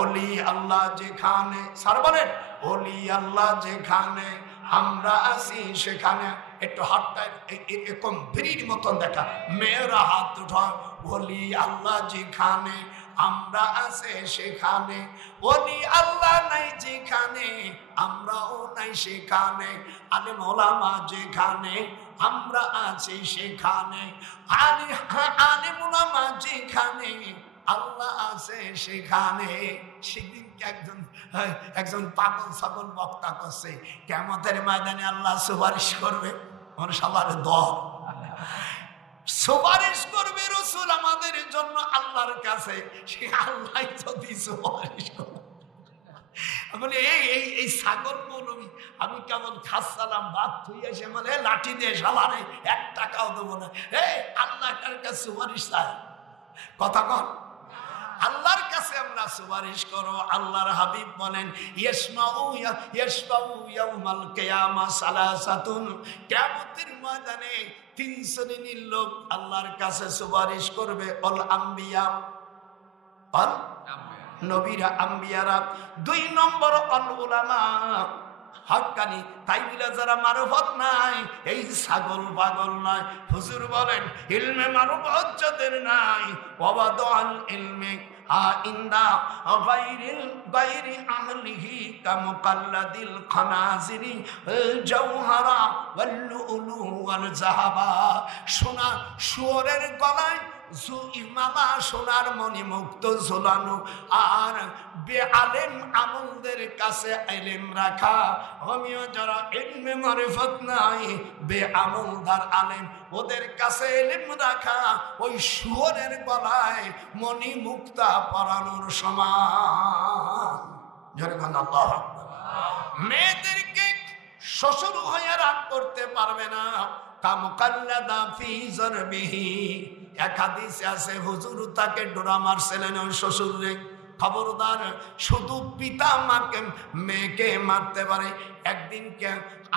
ওলি আল্লাহ যেখানে, স্যার বলেন, ওলি আল্লাহ যেখানে আমরা আছি সেখানে। একটু হাতটা এরকম ভিড়ির মতন দেখা, মেয়েরা হাত উঠা। ওলি আল্লাহ যেখানে আমরা আছে সেখানে, ওলি আল্লাহ নাই যেখানে আমরাও নাই সেখানে, আলেম ওলামা যেখানে আমরা আছি সেখানে, আলেম ওলামা যেখানে আল্লাহ আছে সেখানে। সেদিন একজন পাগল ছাগল বক্তা করছে, কিয়ামতের ময়দানে আল্লাহ সুপারিশ করবে, আমার সবার দল সুপারিশ করবে রাসূল আমাদের জন্য আল্লাহর কাছে। সে আল্লাহ যদি সুপারিশ করে, বলে এই ছাগল মৌলবি, আমি কেমন খাসালাম ভাত থুই এসে মানে লাঠি দিয়ে সালারে 1 টাকাও দেবো না। আল্লাহ কার কাছে সুপারিশ চায়? কথা কন, আল্লাহর কাছে আমরা সুপারিশ করো। আল্লাহর হাবিব বলেন, ইয়াসমাউ ইয়াউমাল কিয়ামা সালাসাতুন, কিয়ামতের ময়দানে 3 শ্রেণীর লোক আল্লাহর কাছে সুপারিশ করবে। অল আম্বিয়া, অল নবীরা, আম্বিয়ারা। 2 নম্বর অল উলামা, হক্কানি। তাই বলে যারা মারফত নাই, এই ছাগল পাগল নয়। হুজুর বলেন, ইলমে মারফত যাদের নাই, ওয়াদাল ইলমে আইন্দা গায়রি আহলিহি কামুকাল্লাদিল খানাজিরি জাওহারা ওয়াল লুলু ওয়াল যাহাবা। সোনা শুয়োরের গলায় মালা, সোনার মণি মুক্ত ঝোলানো। আর বেআলেম আমলদের কাছে ইলম রাখা। আমিও যারা ইলমে মারিফত নাই, বেআমলদার আলেম, ওদের কাছে ইলম রাখা ওই শুয়োরের গলায় মণি মুক্তা পরানোর সমান। যেরকম আল্লাহু আকবার। মেয়েদেরকে শ্বশুর হয়ে রাগ করতে পারবে না, কামকাল্লাদা ফি জরবিহি। এক হাদিসে আছে, হুজুর তাকে ডোরা মারছিলেন ওই শ্বশুরে। খবরদার, শুধু পিতা মাকে মেয়েকে মারতে পারে। একদিন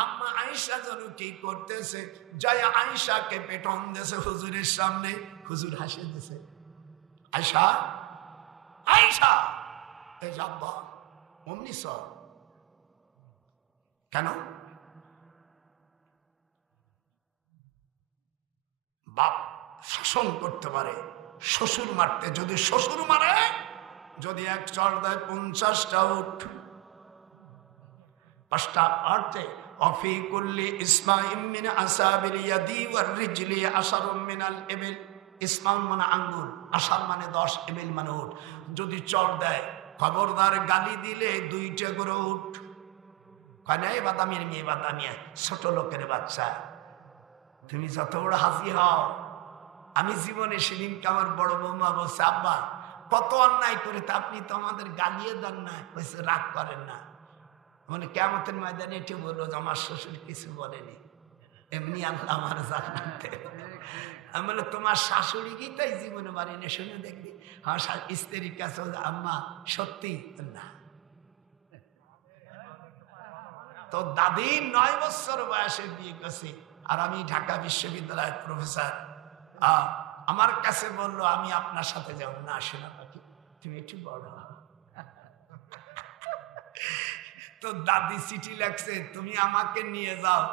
আম্মা আয়েশা যেন কি করতেছে, যাই আয়েশাকে পেটন দিয়েছে হুজুরের সামনে। হুজুর হাসে দিয়েছে, আয়েশা আয়েশা এই যাব্বা অমনি সর। কেন? বাপ শাসন করতে পারে, শ্বশুর মারতে, যদি শ্বশুর মারে, যদি 1 চড় দেয় 50টা উঠ। 5টা অর্থে অফি কুল্লি ইসমাইম মিন আসাবিল ইয়াদি ওয়ার রিজলি আশারুম মিনাল ইবিল। ইসমাম মানে আঙ্গুল, আশার মানে 10, ইবিল মানে উঠ। যদি চড় দেয়, খবরদার গালি দিলে 2টা করে উঠ। কয় না, এই বাদামির মেয়ে, বাদামিয়া ছোট লোকের বাচ্চা, তুমি যত বড় হাসি হও। আমি জীবনে সেদিনকে আমার বড় বৌমা বলছে, আব্বা কত অন্যায় করে, তা আপনি তো আমাদের গালিয়ে দেন না, বলছে রাগ করেন না। মানে কিয়ামতের ময়দানে এটি বললো যে আমার শ্বশুর কিছু বলেনি, এমনি আল্লাহ আমার জান্নাতে। আমি বললো, তোমার শাশুড়ি কি তাই জীবনে বাড়ি না, শুনে দেখবি। আমার স্ত্রীর কাছে, আম্মা সত্যি না। তো দাদি 9 বছর বয়সে বিয়ে করছে, আর আমি ঢাকা বিশ্ববিদ্যালয়ের প্রফেসর। আমার কাছে বললো, আমি আপনার সাথে যাব না। শোনা পাখি, তুমি একটু বড়। তো দাদি চিঠি লাগছে, তুমি আমাকে নিয়ে যাও,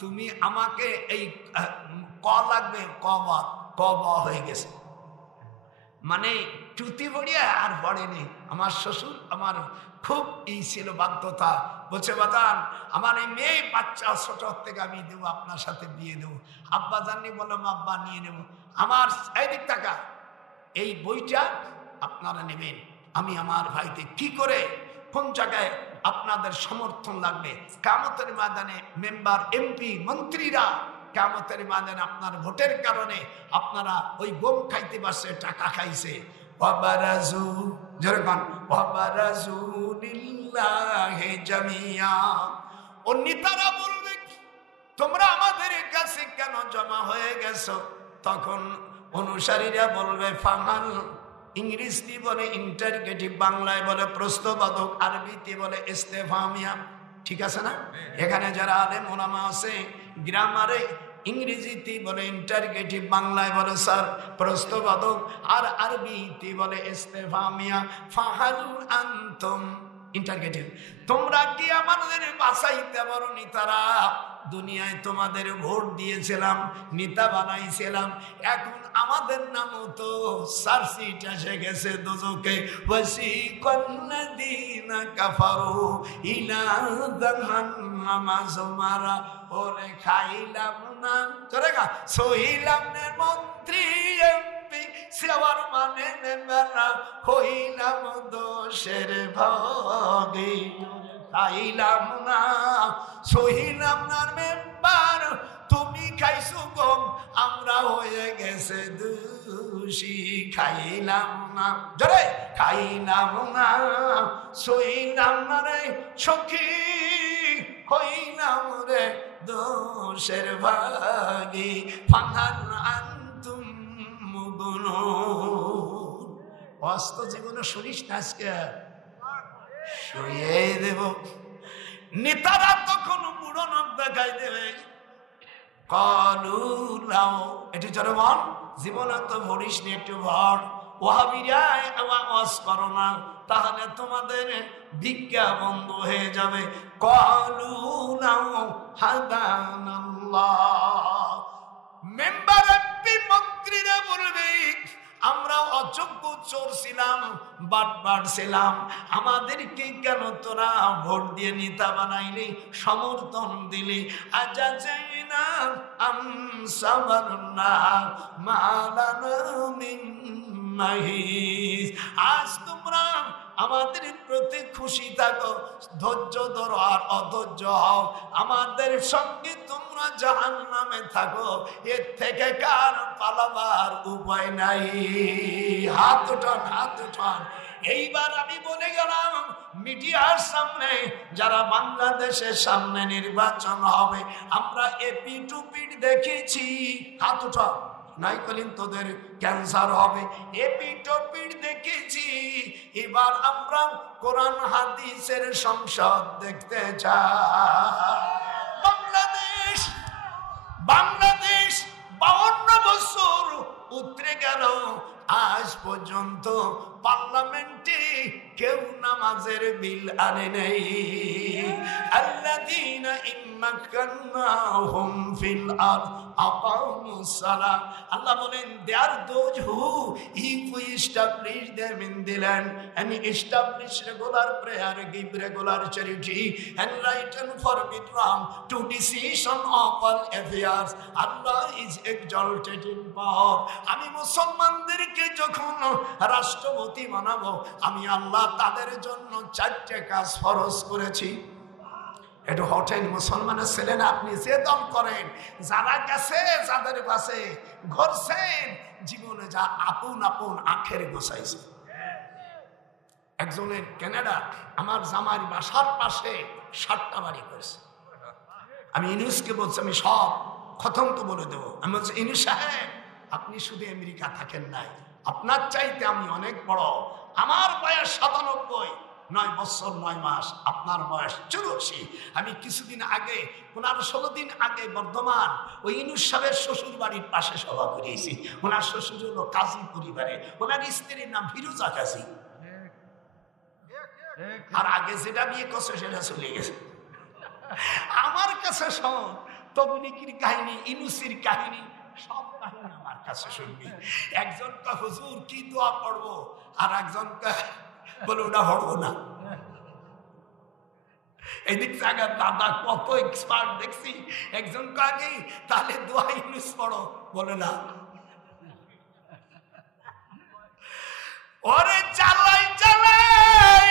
তুমি আমাকে এই ক লাগবে, ক ব হয়ে গেছে, মানে টুতি বড়িয়া আর পড়েনি। আমার শ্বশুর আমার খুব ছিল বাধ্যতা, বলছে বাজান আমার এই মেয়ে বাচ্চা ছোট থেকে আমি দেবো, আপনার সাথে বিয়ে দেবো। আব্বা জাননি, বললাম আব্বা নিয়ে নেব। আমার এই দিক টাকা, এই বইটা আপনারা নেবেন। আমি আমার ভাইতে কি করে কোন জায়গায় আপনাদের সমর্থন লাগবে। কিয়ামতের ময়দানে মেম্বার, এমপি, মন্ত্রীরা কিয়ামতের ময়দানে আপনার ভোটের কারণে আপনারা ওই গম খাইতে পারছে, টাকা খাইছে। ওয়াবারাজু, যেরকম ওয়াবারাজু লিল্লাহি জামিয়া, ও নেতারা বলবে তোমরা আমাদের কাছে কেন জমা হয়ে গেছো? তখন অনুসারীরা বলবে ফাহাল, ইংরেজি বলে ইন্টারগেটিভ, বাংলায় বলে প্রশ্নবোধক, আরবিতে বলে ইস্তেফামিয়া। ঠিক আছে না? এখানে যারা আলেম ওলামা আছে গ্রামারে ইংরেজিতে বলে ইন্টারগেটিভ, বাংলায় বলে স্যার প্রশ্নবোধক, আর আরবিতে বলে ইস্তেফামিয়া। ফাহাল আনতুম, ইন্টারগেটিভ, তোমরা কি আমাদের বাঁচাইতে পারো? নেতারা দুনিয়ায় তোমাদের ভোট দিয়েছিলাম, নেতা বানাইছিলাম, এখন আমাদের নামও তো চার্জশিট এসে গেছে দোজখে। ওয়াসিকাল্লাযীনা কাফারু ইলা জাহান্নামা যুমারা, ওরে খাইলাম না চলেগা সহিলাম না মন্ত্রী এমপি, সেবার মানে মেম্বাররা হইলাম দোষের ভাগী। খাইলাম না সহিলাম না মেম্বার, তুমি খাইছো গম, আমরা হয়ে গেছে দোষী। খাইলাম না, জোরে খাইলাম না সহিলাম না রে সখী, হইলাম রে দোষের ভাগী। ফাহাল আনতুম মুগনুন, অস্ত জীবনে শুনিস না, আজকে শুয়ে দেব। নেতারা তখন বুড়ো নখ দেখাই দেবে, কলু লাও, এটি চলে মন জীবনে তো ভরিস নি, একটু ভর। ওয়াহাবিরাই আওয়াজ করো না, তাহলে তোমাদের ভিক্ষা বন্ধ হয়ে যাবে। কলু লাও হাদানাল্লাহ, মেম্বার, এমপি, মন্ত্রীরা বলবে আমরা অযোগ্য চোর ছিলাম, বাটপার ছিলাম, আমাদেরকে কেন তোরা ভোট দিয়ে নেতা বানাইলি, সমর্থন দিলি? আজা চাই না আমসাবারনা মালানা মিন মাহিস, আজ তোমরা আমাদের প্রতি খুশি থাকো, ধৈর্য ধরো আর অধৈর্য হও, আমাদের সঙ্গে তোমরা জাহান্নামে থাকো, এর থেকে কার পালাবার উপায় নাই। হাত উঠান, হাত উঠান। এইবার আমি বলে গেলাম মিডিয়ার সামনে, যারা বাংলাদেশের সামনে নির্বাচন হবে, আমরা এপি টুপি দেখেছি, হাত উঠান, নাই কলিন তোদের ক্যান্সার হবে, এপি টপি দেখেছি। এবার আমরা কোরআন হাদিসের সংসদ দেখতে চাই। বাংলাদেশ 52 বছর উতরে গেল, আজ পর্যন্ত পার্লামেন্টে কেউ নামাজের বিল আনে নেই। আল্লাযীনা ইম্মাক্কান্নাহুম ফিল আরদ আকামুস সালাহ, আল্লাহ বলেন they are those who if we establish them in the land and establish regular prayer, give regular charity and right and forbid wrong to decision of all affairs, Allah is exalted in power. আমি মুসলমানদেরকে যখন রাষ্ট্রপতি বানাবো, আমি আল্লাহ তাদের জন্য 4টে কাজ ফরজ করেছি। একটু হটেন মুসলমানের ছেলে না, আপনি যে দম করেন, যারা গেছে যাদের কাছে ঘরছেন, জীবনে যা আপন আপন আখের গোছাইছে। একজনের কানাডা আমার জামার বাসার পাশে 7টা বাড়ি করেছে। আমি ইনুসকে বলছি আমি সব খতম তো বলে দেবো। আমি বলছি ইনুস সাহেব, আপনি শুধু আমেরিকা থাকেন নাই, আপনার চাইতে আমি অনেক বড়, আমার বয়স 97, 9 বছর 9 মাস, আপনার বয়স 84। আমি কিছুদিন আগে 15-16 দিন আগে বর্ধমান ওই ইনুস সাহেবের শ্বশুর বাড়ির পাশে সভা করিয়েছি। ওনার শ্বশুর হলো কাজী পরিবারে, ওনার স্ত্রীর নাম ফিরোজা কাজী, আর আগে যেটা বিয়ে করছে সেটা চলে গেছে। আমার কাছে শোন তবলিগের কাহিনী, ইনুসির কাহিনী, সব কাহিনী আমার কাছে শুনবি। একজন কা হুজুর কি দোয়া পড়বো, আর একজন কা বলে ওটা পড়বো না। এদিক জায়গা দাদা কত এক্সপার্ট দেখছি, একজন কাকে তাহলে দোয়া ইউনুস পড়ো, বলে না। ওরে চালাই চালাই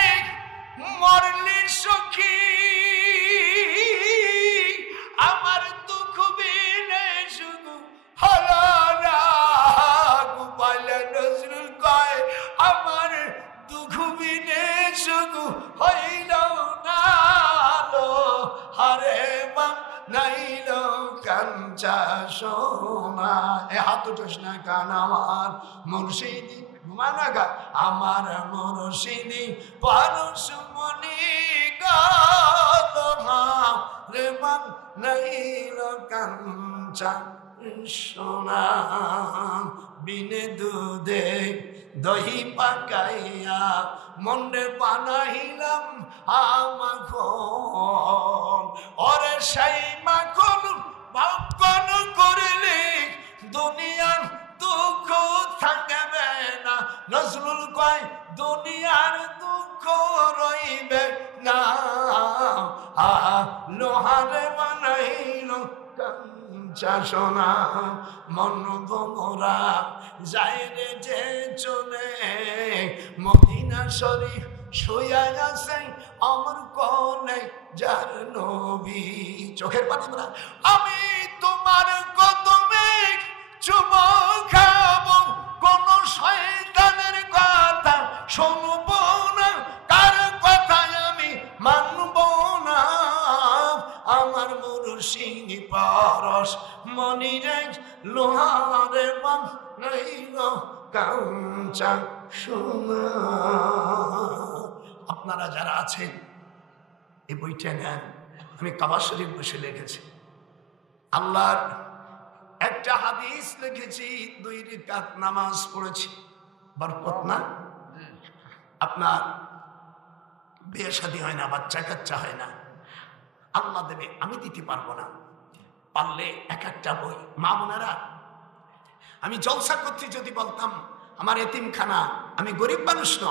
হইল না হারে নাইল কাঞ্চা সোনা। এ হাত উঠোস না কান আমার মুর্শিদি মানাগা আমার মুর্শিদি পরশুমনি রে নাইল কাঞ্চা সোনা। বিনে দুধে দহি পাকাইয়া মন্ডে বানাইলাম মাখন। ওরে সেই মাখন ভক্ষণ করিলে দুনিয়ার দুঃখ থাকবে না। নজরুল কয় দুনিয়ার দুঃখ রইবে না। লোহারে বানাইল কাঞ্চা সোনা। মন ভোমরা যায় রে যে চলে মদিনা শরীফ শুয়া আছে আমার কোলে যার নবী। চোখের পানি বলা আমি তোমার কদমে চুমো খাবো কোন শয়তানের কথা শুনবো না কার কথায় আমি মানবো না। আমার মুর্শিদি পরশ মনিরে লোহারে বানাইল কাঞ্চা সোনা। আপনারা যারা আছেন এই বইটা নেন, আমি কাবা শরীফ বসে লিখেছি। আল্লাহর একটা হাদিস লিখেছি, 2 রাকাত নামাজ পড়েছি, বরকত না? আপনার বিয়ে শাদী হয় না, বাচ্চা কাচ্চা হয় না, আল্লাহ দেবে, আমি দিতে পারবো না। পারলে এক একটা বই, মা বোনেরা, আমি জলসা করছি যদি বলতাম আমার এতিমখানা, আমি গরিব মানুষ ন,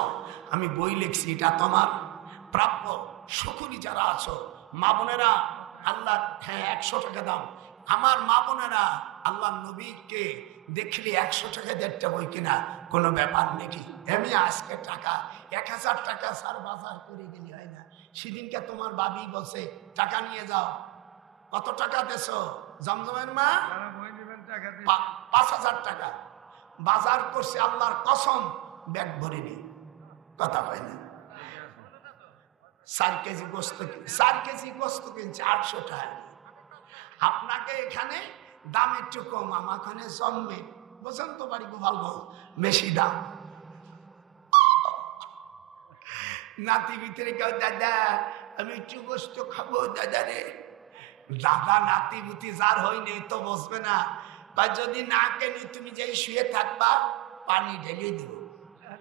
আমি বই লিখছি, এটা তোমার প্রাপ্য। সকলই যারা আছো মা বোনেরা, আল্লাহ, হ্যাঁ 100 টাকা দাম। আমার মা বোনেরা আল্লাহ নবীকে দেখলে 100 টাকা 1.5টা বই কিনা কোনো ব্যাপার নাকি? আমি আজকে টাকা 1000 টাকা সার বাজার করে গেলি হয় না। সেদিনকে তোমার বাবি বলছে টাকা নিয়ে যাও। কত টাকা দেছো জমজমের মা? 5000 টাকা বাজার করছে, আল্লাহর কসম ব্যাগ ভরিনি, কথা হয় না। 4 কেজি গোস্ত, 4 কেজি গোস্ত কিনছে 800 টাকা। আপনাকে এখানে দাম একটু কম, আমার এখানে জন্মে বসন্ত বাড়ি গোপালগঞ্জ বেশি দাম। নাতি ভিতরে কেউ দাদা আমি একটু গোস্ত খাবো দাদা রে। দাদা নাতি বুতি যার হয়নি তো বসবে না, বা যদি না কেনি তুমি যেই শুয়ে থাকবা পানি ঢেলে দিব।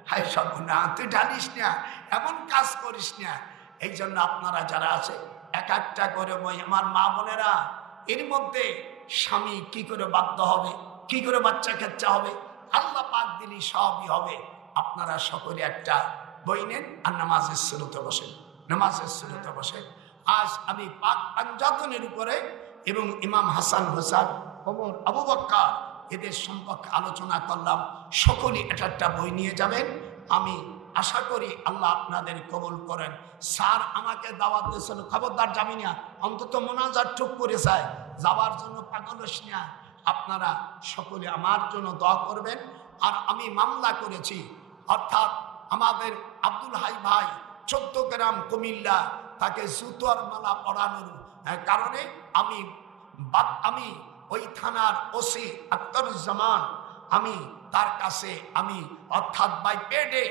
হায় সব না, তুই ঢালিস না, এমন কাজ করিস না। এই জন্য আপনারা যারা আছে এক একটা করে বই, আমার মা বোনেরা, এর মধ্যে স্বামী কি করে বাধ্য হবে, কি করে বাচ্চা কাচ্চা হবে, আল্লাহ পাক দিলি সবই হবে। আপনারা সকলে একটা বই নেন আর নামাজের শুরুতে বসেন, নামাজের শুরুতে বসেন। আজ আমি পাক পাঞ্জাতনের উপরে এবং ইমাম হাসান হোসেন, ওমর, আবু বকর এদের সম্পর্কে আলোচনা করলাম। সকলেই একটা বই নিয়ে যাবেন। আমি আশা করি আল্লাহ আপনাদের কবুল করেন। স্যার আমাকে দাওয়াত দিয়েছিল, খবরদার যাবি না, অন্তত মোনাজাত টুক করে চায়, যাওয়ার জন্য পাগল হইস না। আপনারা সকলে আমার জন্য দোয়া করবেন। আর আমি মামলা করেছি, অর্থাৎ আমাদের আব্দুল হাই ভাই 14 গ্রাম কুমিল্লা, তাকে জুতোর মালা পরানোর কারণে আমি ওই থানার ওসি আখতারুজ্জামান, আমি তার কাছে আমি অর্থাৎ বাই পেডে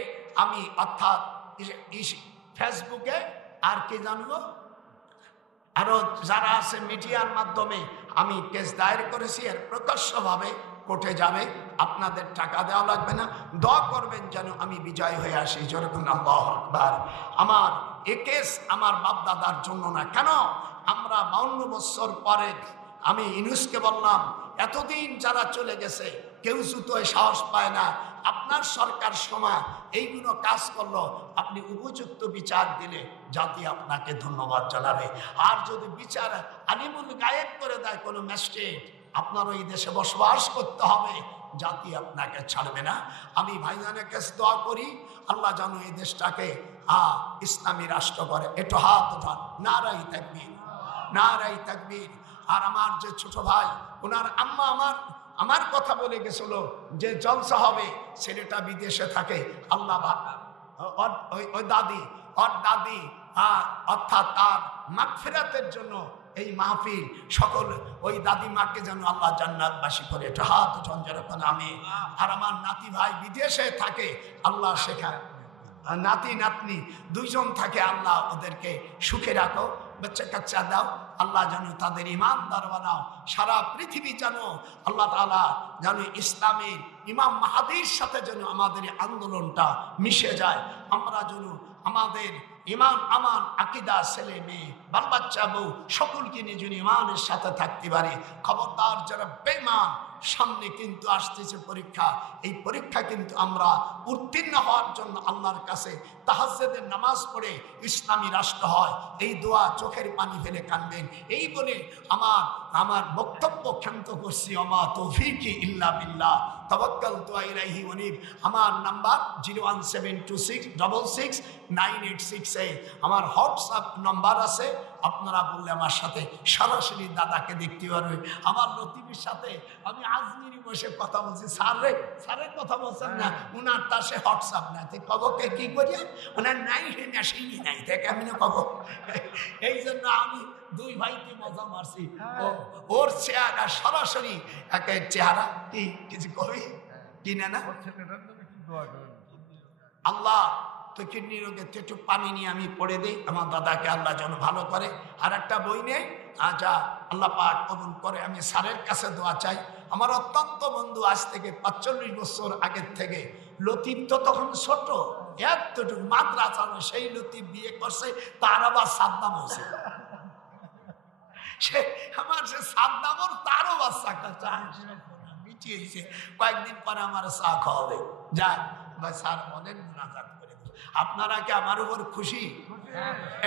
আমি অর্থাৎ ফেসবুকে আর কি জানবো আরো যারা আছে মিডিয়ার মাধ্যমে আমি কেস দায়ের করেছি। এর প্রকাশ্যভাবে কোর্টে যাবে, আপনাদের টাকা দেওয়া লাগবে না। দোয়া করবেন যেন আমি বিজয় হয়ে আসি। যেরকম আল্লাহু আকবার। আমার এ কেস আমার বাপ দাদার জন্য না, কেন আমরা 52 বছর পরে আমি ইউনুসকে বললাম, এতদিন যারা চলে গেছে কেউ জুতোয় সাহস পায় না, আপনার সরকার সময় এইগুলো কাজ করলো, আপনি উপযুক্ত বিচার দিলে জাতি আপনাকে ধন্যবাদ জানাবে। আর যদি বিচার আলিমুল গায়েব করে দেয় কোনো ম্যাজিস্ট্রেট, আপনার ওই দেশে বসবাস করতে হবে, জাতি আপনাকে ছাড়বে না। আমি ভাইজানের কাছে দোয়া করি, আল্লাহ যেন এই দেশটাকে ইসলামী রাষ্ট্র করে। একটু হাত ওঠান, নারাই তাকবীর, নারাই তাকবীর। আর আমার যে ছোট ভাই, ওনার আম্মা আমার কথা বলে গেছিল যে জলসা হবে, ছেলেটা বিদেশে থাকে, আল্লাহ ওই দাদি ওর দাদি অর্থাৎ তার মাগফিরাতের জন্য এই মাহফিল সকল ওই দাদিমাকে যেন আল্লাহ জান্নাতবাসী করে, একটু হাত উঠান যেরকম আমি। আর আমার নাতি ভাই বিদেশে থাকে, আল্লাহ সেখানে নাতি নাতনি দুইজন থাকে, আল্লাহ ওদেরকে সুখে রাখো, বাচ্চা কাচ্চা দাও, আল্লাহ যেন তাদের ইমানদার বানাও। সারা পৃথিবী যেন আল্লাহ তাআলা যেন ইসলামের ইমাম মাহাদির সাথে যেন আমাদের আন্দোলনটা মিশে যায়। আমরা যেন আমাদের ইমান আমান আকিদা ছেলে মেয়ে বাল বাচ্চা বউ সকলকে নিয়ে যেন ইমানের সাথে থাকতে পারি। খবরদার যারা বেঈমান, সামনে কিন্তু আসতেছে পরীক্ষা, এই পরীক্ষা কিন্তু আমরা উত্তীর্ণ হওয়ার জন্য আল্লাহর কাছে তাহাজ্জুদের নামাজ পড়ে ইসলামী রাষ্ট্র হয়, এই দোয়া চোখের পানি ফেলে কাঁদবেন। এই বলে আমার বক্তব্য ক্ষান্ত করছি। ওমা তৌফিকি ইল্লা বিল্লাহ, তাওয়াক্কালতু আলাইহি ওয়ানিব। আমার নাম্বার 01726669868। আমার হোয়াটসঅ্যাপ নাম্বার আছে, আপনারা বললে আমার সাথে সরাসরি দাদাকে দেখতে পারবেন। আমার লতিফের সাথে আমি আজমিরি বসে কথা বলছি, স্যারের কথা বলছেন না, উনার তার সে হোয়াটসঅ্যাপ নাই, কবকে কি করি ওনার নাই, সে মেশিনই নাই, তাকে আমি না কব। এই জন্য আমি দুই ভাইকে মজা মারছি, ওর চেহারা সরাসরি একের চেহারা কি কিছু কবি কিনে না। আল্লাহ তো কিডনি রোগের একটু পানি নিয়ে আমি পড়ে দিই, আমার দাদাকে আল্লাহ যেন ভালো করে। আর একটা বই নেই, আচ্ছা আল্লাহ পাক কবুল করে। আমি স্যারের কাছে দোয়া চাই। আমার অত্যন্ত বন্ধু, আজ থেকে 45 বছর আগের থেকে, লতিফ তো তখন ছোট, এতটুকু মাদ্রাসা, সেই লতিফ বিয়ে করছে, তার আবার সাদ্দাম হয়েছে। সে আমার সে সাদ্দামর তারও বাচ্চা কাচ্চা মিটিয়েছে। কয়েকদিন পরে আমার চা খাওয়াবে। যাক ভাই, স্যার অনেক মুনাজাত করে দিল। আপনারা কি আমার উপর খুশি?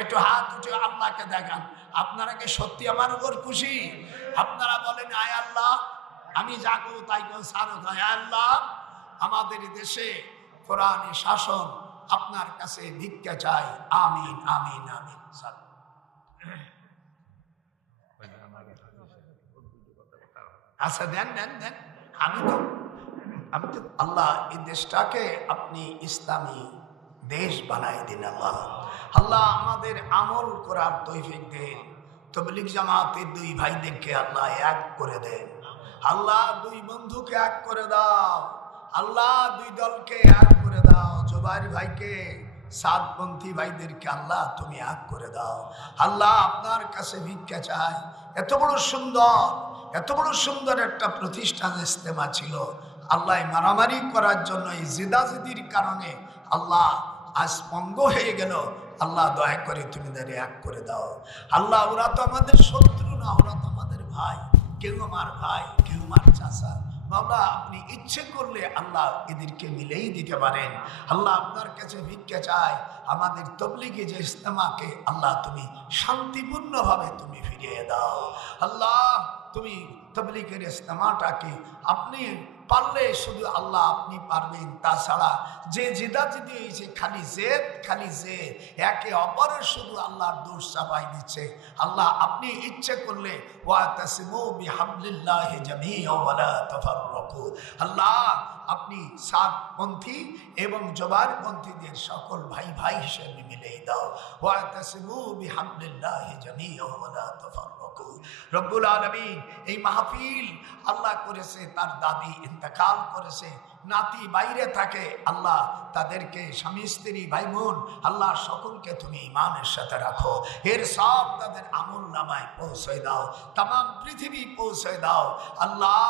একটু হাত উঠে আল্লাহকে দেখান, আপনারা কি সত্যি আমার উপর খুশি? আপনারা বলেন আয় আল্লাহ, আমি যাকো তাই কেউ স্যারও আয় আল্লাহ, আমাদের দেশে কোরআনের শাসন আপনার কাছে ভিক্ষা চাই। আমিন আমিন আমিন। আচ্ছা দেন দেন দেন। আমি তো আল্লাহ এই দেশটাকে আপনি ইসলামী দেশ বানাই দিন আল্লাহ। আল্লাহ আমাদের আমল করার তৌফিক দেন। তাবলীগ জামাতের দুই ভাইদেরকে আল্লাহ এক করে দেন। আল্লাহ দুই বন্ধুকে এক করে দাও। আল্লাহ দুই দলকে এক করে দাও। জুবাইর ভাইকে, সাতপন্থী ভাইদেরকে আল্লাহ তুমি এক করে দাও। আল্লাহ আপনার কাছে ভিক্ষা চাই। এত বড় সুন্দর একটা প্রতিষ্ঠান ইজতেমা ছিল, আল্লাহ মারামারি করার জন্য, এই জিদাজিদির কারণে আল্লাহ আজ ভঙ্গ হয়ে গেল। আল্লাহ দয়া করে তুমি তাদের এক করে দাও। আল্লাহ ওরা তো আমাদের শত্রু না, ওরা তো আমাদের ভাই, কেউ আমার ভাই, কেউ আমার চাচা। বাবা আপনি ইচ্ছে করলে আল্লাহ এদেরকে মিলেই দিতে পারেন। আল্লাহ আপনার কাছে ভিক্ষা চাই, আমাদের তবলিগি যে ইজতেমাকে আল্লাহ তুমি শান্তিপূর্ণভাবে তুমি ফিরিয়ে দাও। আল্লাহ তুমি তবলিগের ইজতেমাটাকে আপনি পারলে শুধু আল্লাহ আপনি পারবেন, তাছাড়া যে জিদাজিদি হয়েছে খালি জেদ একে অপরের শুধু আল্লাহর দোষ চাপাই দিচ্ছে। আল্লাহ আপনি ইচ্ছে করলে ওয়াতাসিমু বিহাবলিল্লাহি জামিআ ওয়ালা তাফাররাকু। আল্লাহ আপনি সাতপন্থী এবং জবারপন্থীদের সকল ভাই ভাই হিসেবে মিলেই দাও। ওয়াতাসিমু বিহাবলিল্লাহি জামিআ ওয়ালা তাফাররাকু। রব্বুল আলামিন এই মাহফিল আল্লাহ করেছে, তার দাদি ইন্তেকাল করেছে, নাতি বাইরে থাকে, আল্লাহ তাদেরকে স্বামী স্ত্রী ভাই বোন আল্লাহ সকলকে তুমি ইমানের সাথে রাখো। এর সব তাদের আমল নামায় পৌঁছে দাও, তামাম পৃথিবী পৌঁছে দাও। আল্লাহ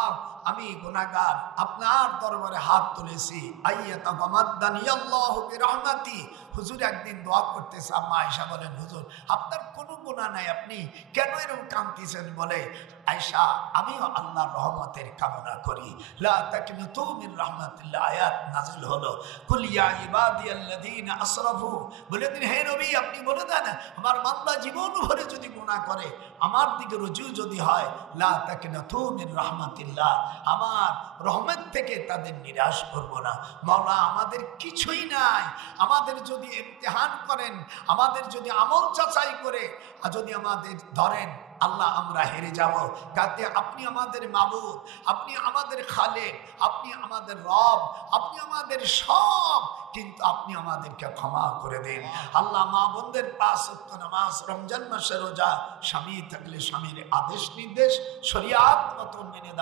আমি গুনাহগার আপনার দরবারে হাত তুলেছি। আইয়াতাগামাদানিয়াল্লাহু বিরহমাতি। হুজুর একদিন দোয়া করতেছে, আম্মা আয়েশা বলেন হুজুর আপনার কোনো গুনাহ নাই, আপনি কেন এরকম কাঁদতেছেন? বলে আয়েশা আমিও আল্লাহর রহমতের কামনা করি। লা তাকনাতু মির রাহমাতিল্লাহ আয়াত নাযিল হলো। কুল ইয়া ইবাদিয়াল্লাযীনা আসরাফু, বলে দিন হে নবী আপনি বলে দেন আমার বান্দা জীবন ভরে যদি গুনাহ করে, আমার দিকে রুজু যদি হয়, লা তাকনাতু মির রাহমাতিল্লাহ, আমার রহমত থেকে তাদের নিরাশ করব না। মাওলা আমাদের কিছুই নাই, আমাদের যদি ইমতিহান করেন, আমাদের যদি আমল যাচাই করে যদি আমাদের ধরেন আল্লাহ আমরা হেরে যাব। কাজে আপনি আমাদের মাবুদ, আপনি আমাদের খালেক, আপনি আমাদের রব, আপনি আমাদের সব, কিন্তু আপনি আমাদেরকে ক্ষমা করে দিন আল্লাহ। মা বোনদের 5 ওয়াক্ত নামাজ, রমজান মাসে রোজা, স্বামী থাকলে স্বামীর আদেশ নির্দেশ শরিয়াত মতো মেনে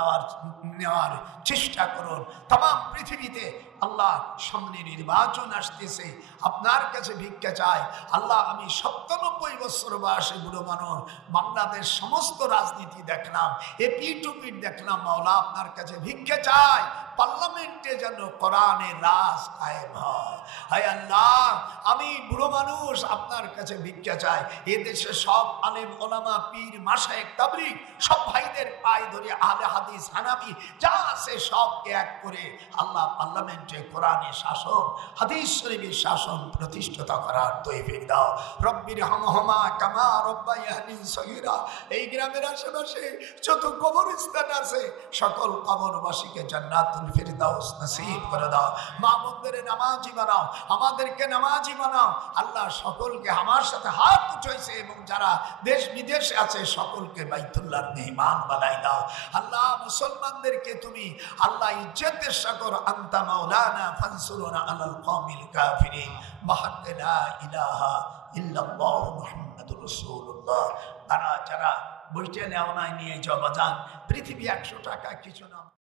নেওয়ার চেষ্টা করুন। তাম পৃথিবীতে আল্লাহ সামনে নির্বাচন আসতেছে, আপনার কাছে ভিক্ষা চাই আল্লাহ। আমি 97 বছর বয়সে বুড়ো মানুষ, বাংলাদেশ সমস্ত রাজনীতি দেখলাম, এপিটুপিট দেখলাম, মাওলা আপনার কাছে ভিক্ষা চাই পার্লামেন্টে যেন কোরআনের রাজ কায়েম হয়। হায় আল্লাহ, আমি বুড়ো মানুষ আপনার কাছে ভিক্ষা চাই। এদেশে সব আলেম ওলামা পীর মাশায়েখ তাবলীগ সব ভাইদের পায়ে ধরে আহলে হাদিস হানাফি যা আছে সবকে এক করে আল্লাহ পার্লামেন্টে কোরআনের শাসন, হাদিস শরীফের শাসন প্রতিষ্ঠিত করার তৌফিক দাও। রব্বির হামহুমা কামা রব্বায়ানি সগীরা। এই গ্রামের আশেপাশে যত কবরস্থান আছে সকল কবরবাসীকে জান্নাতুল ফিরদাউস নসিব করে দাও। মা বোনদের নামাজি বানাও, আমাদেরকে নামাজি বানাও আল্লাহ। সকলকে আমার সাথে হাত উঠাইছে এবং যারা দেশ বিদেশে আছে সকলকে বাইতুল্লাহর মেহমান বানাই দাও আল্লাহ। মুসলমানদেরকে তুমি আল্লাহ ইজ্জতের সাগর আনতা মাওলানা ফানসুরনা আলাল কওমিল কাফিরিন। মাহাদ্দে লা ইলাহা ইল্লাল্লাহু মুহাম্মাদুর রাসূলুল্লাহ। তারা যারা বইটা নেওয়া নাই নিয়ে যাও বাজান, পৃথিবী 100 টাকা কিছু না।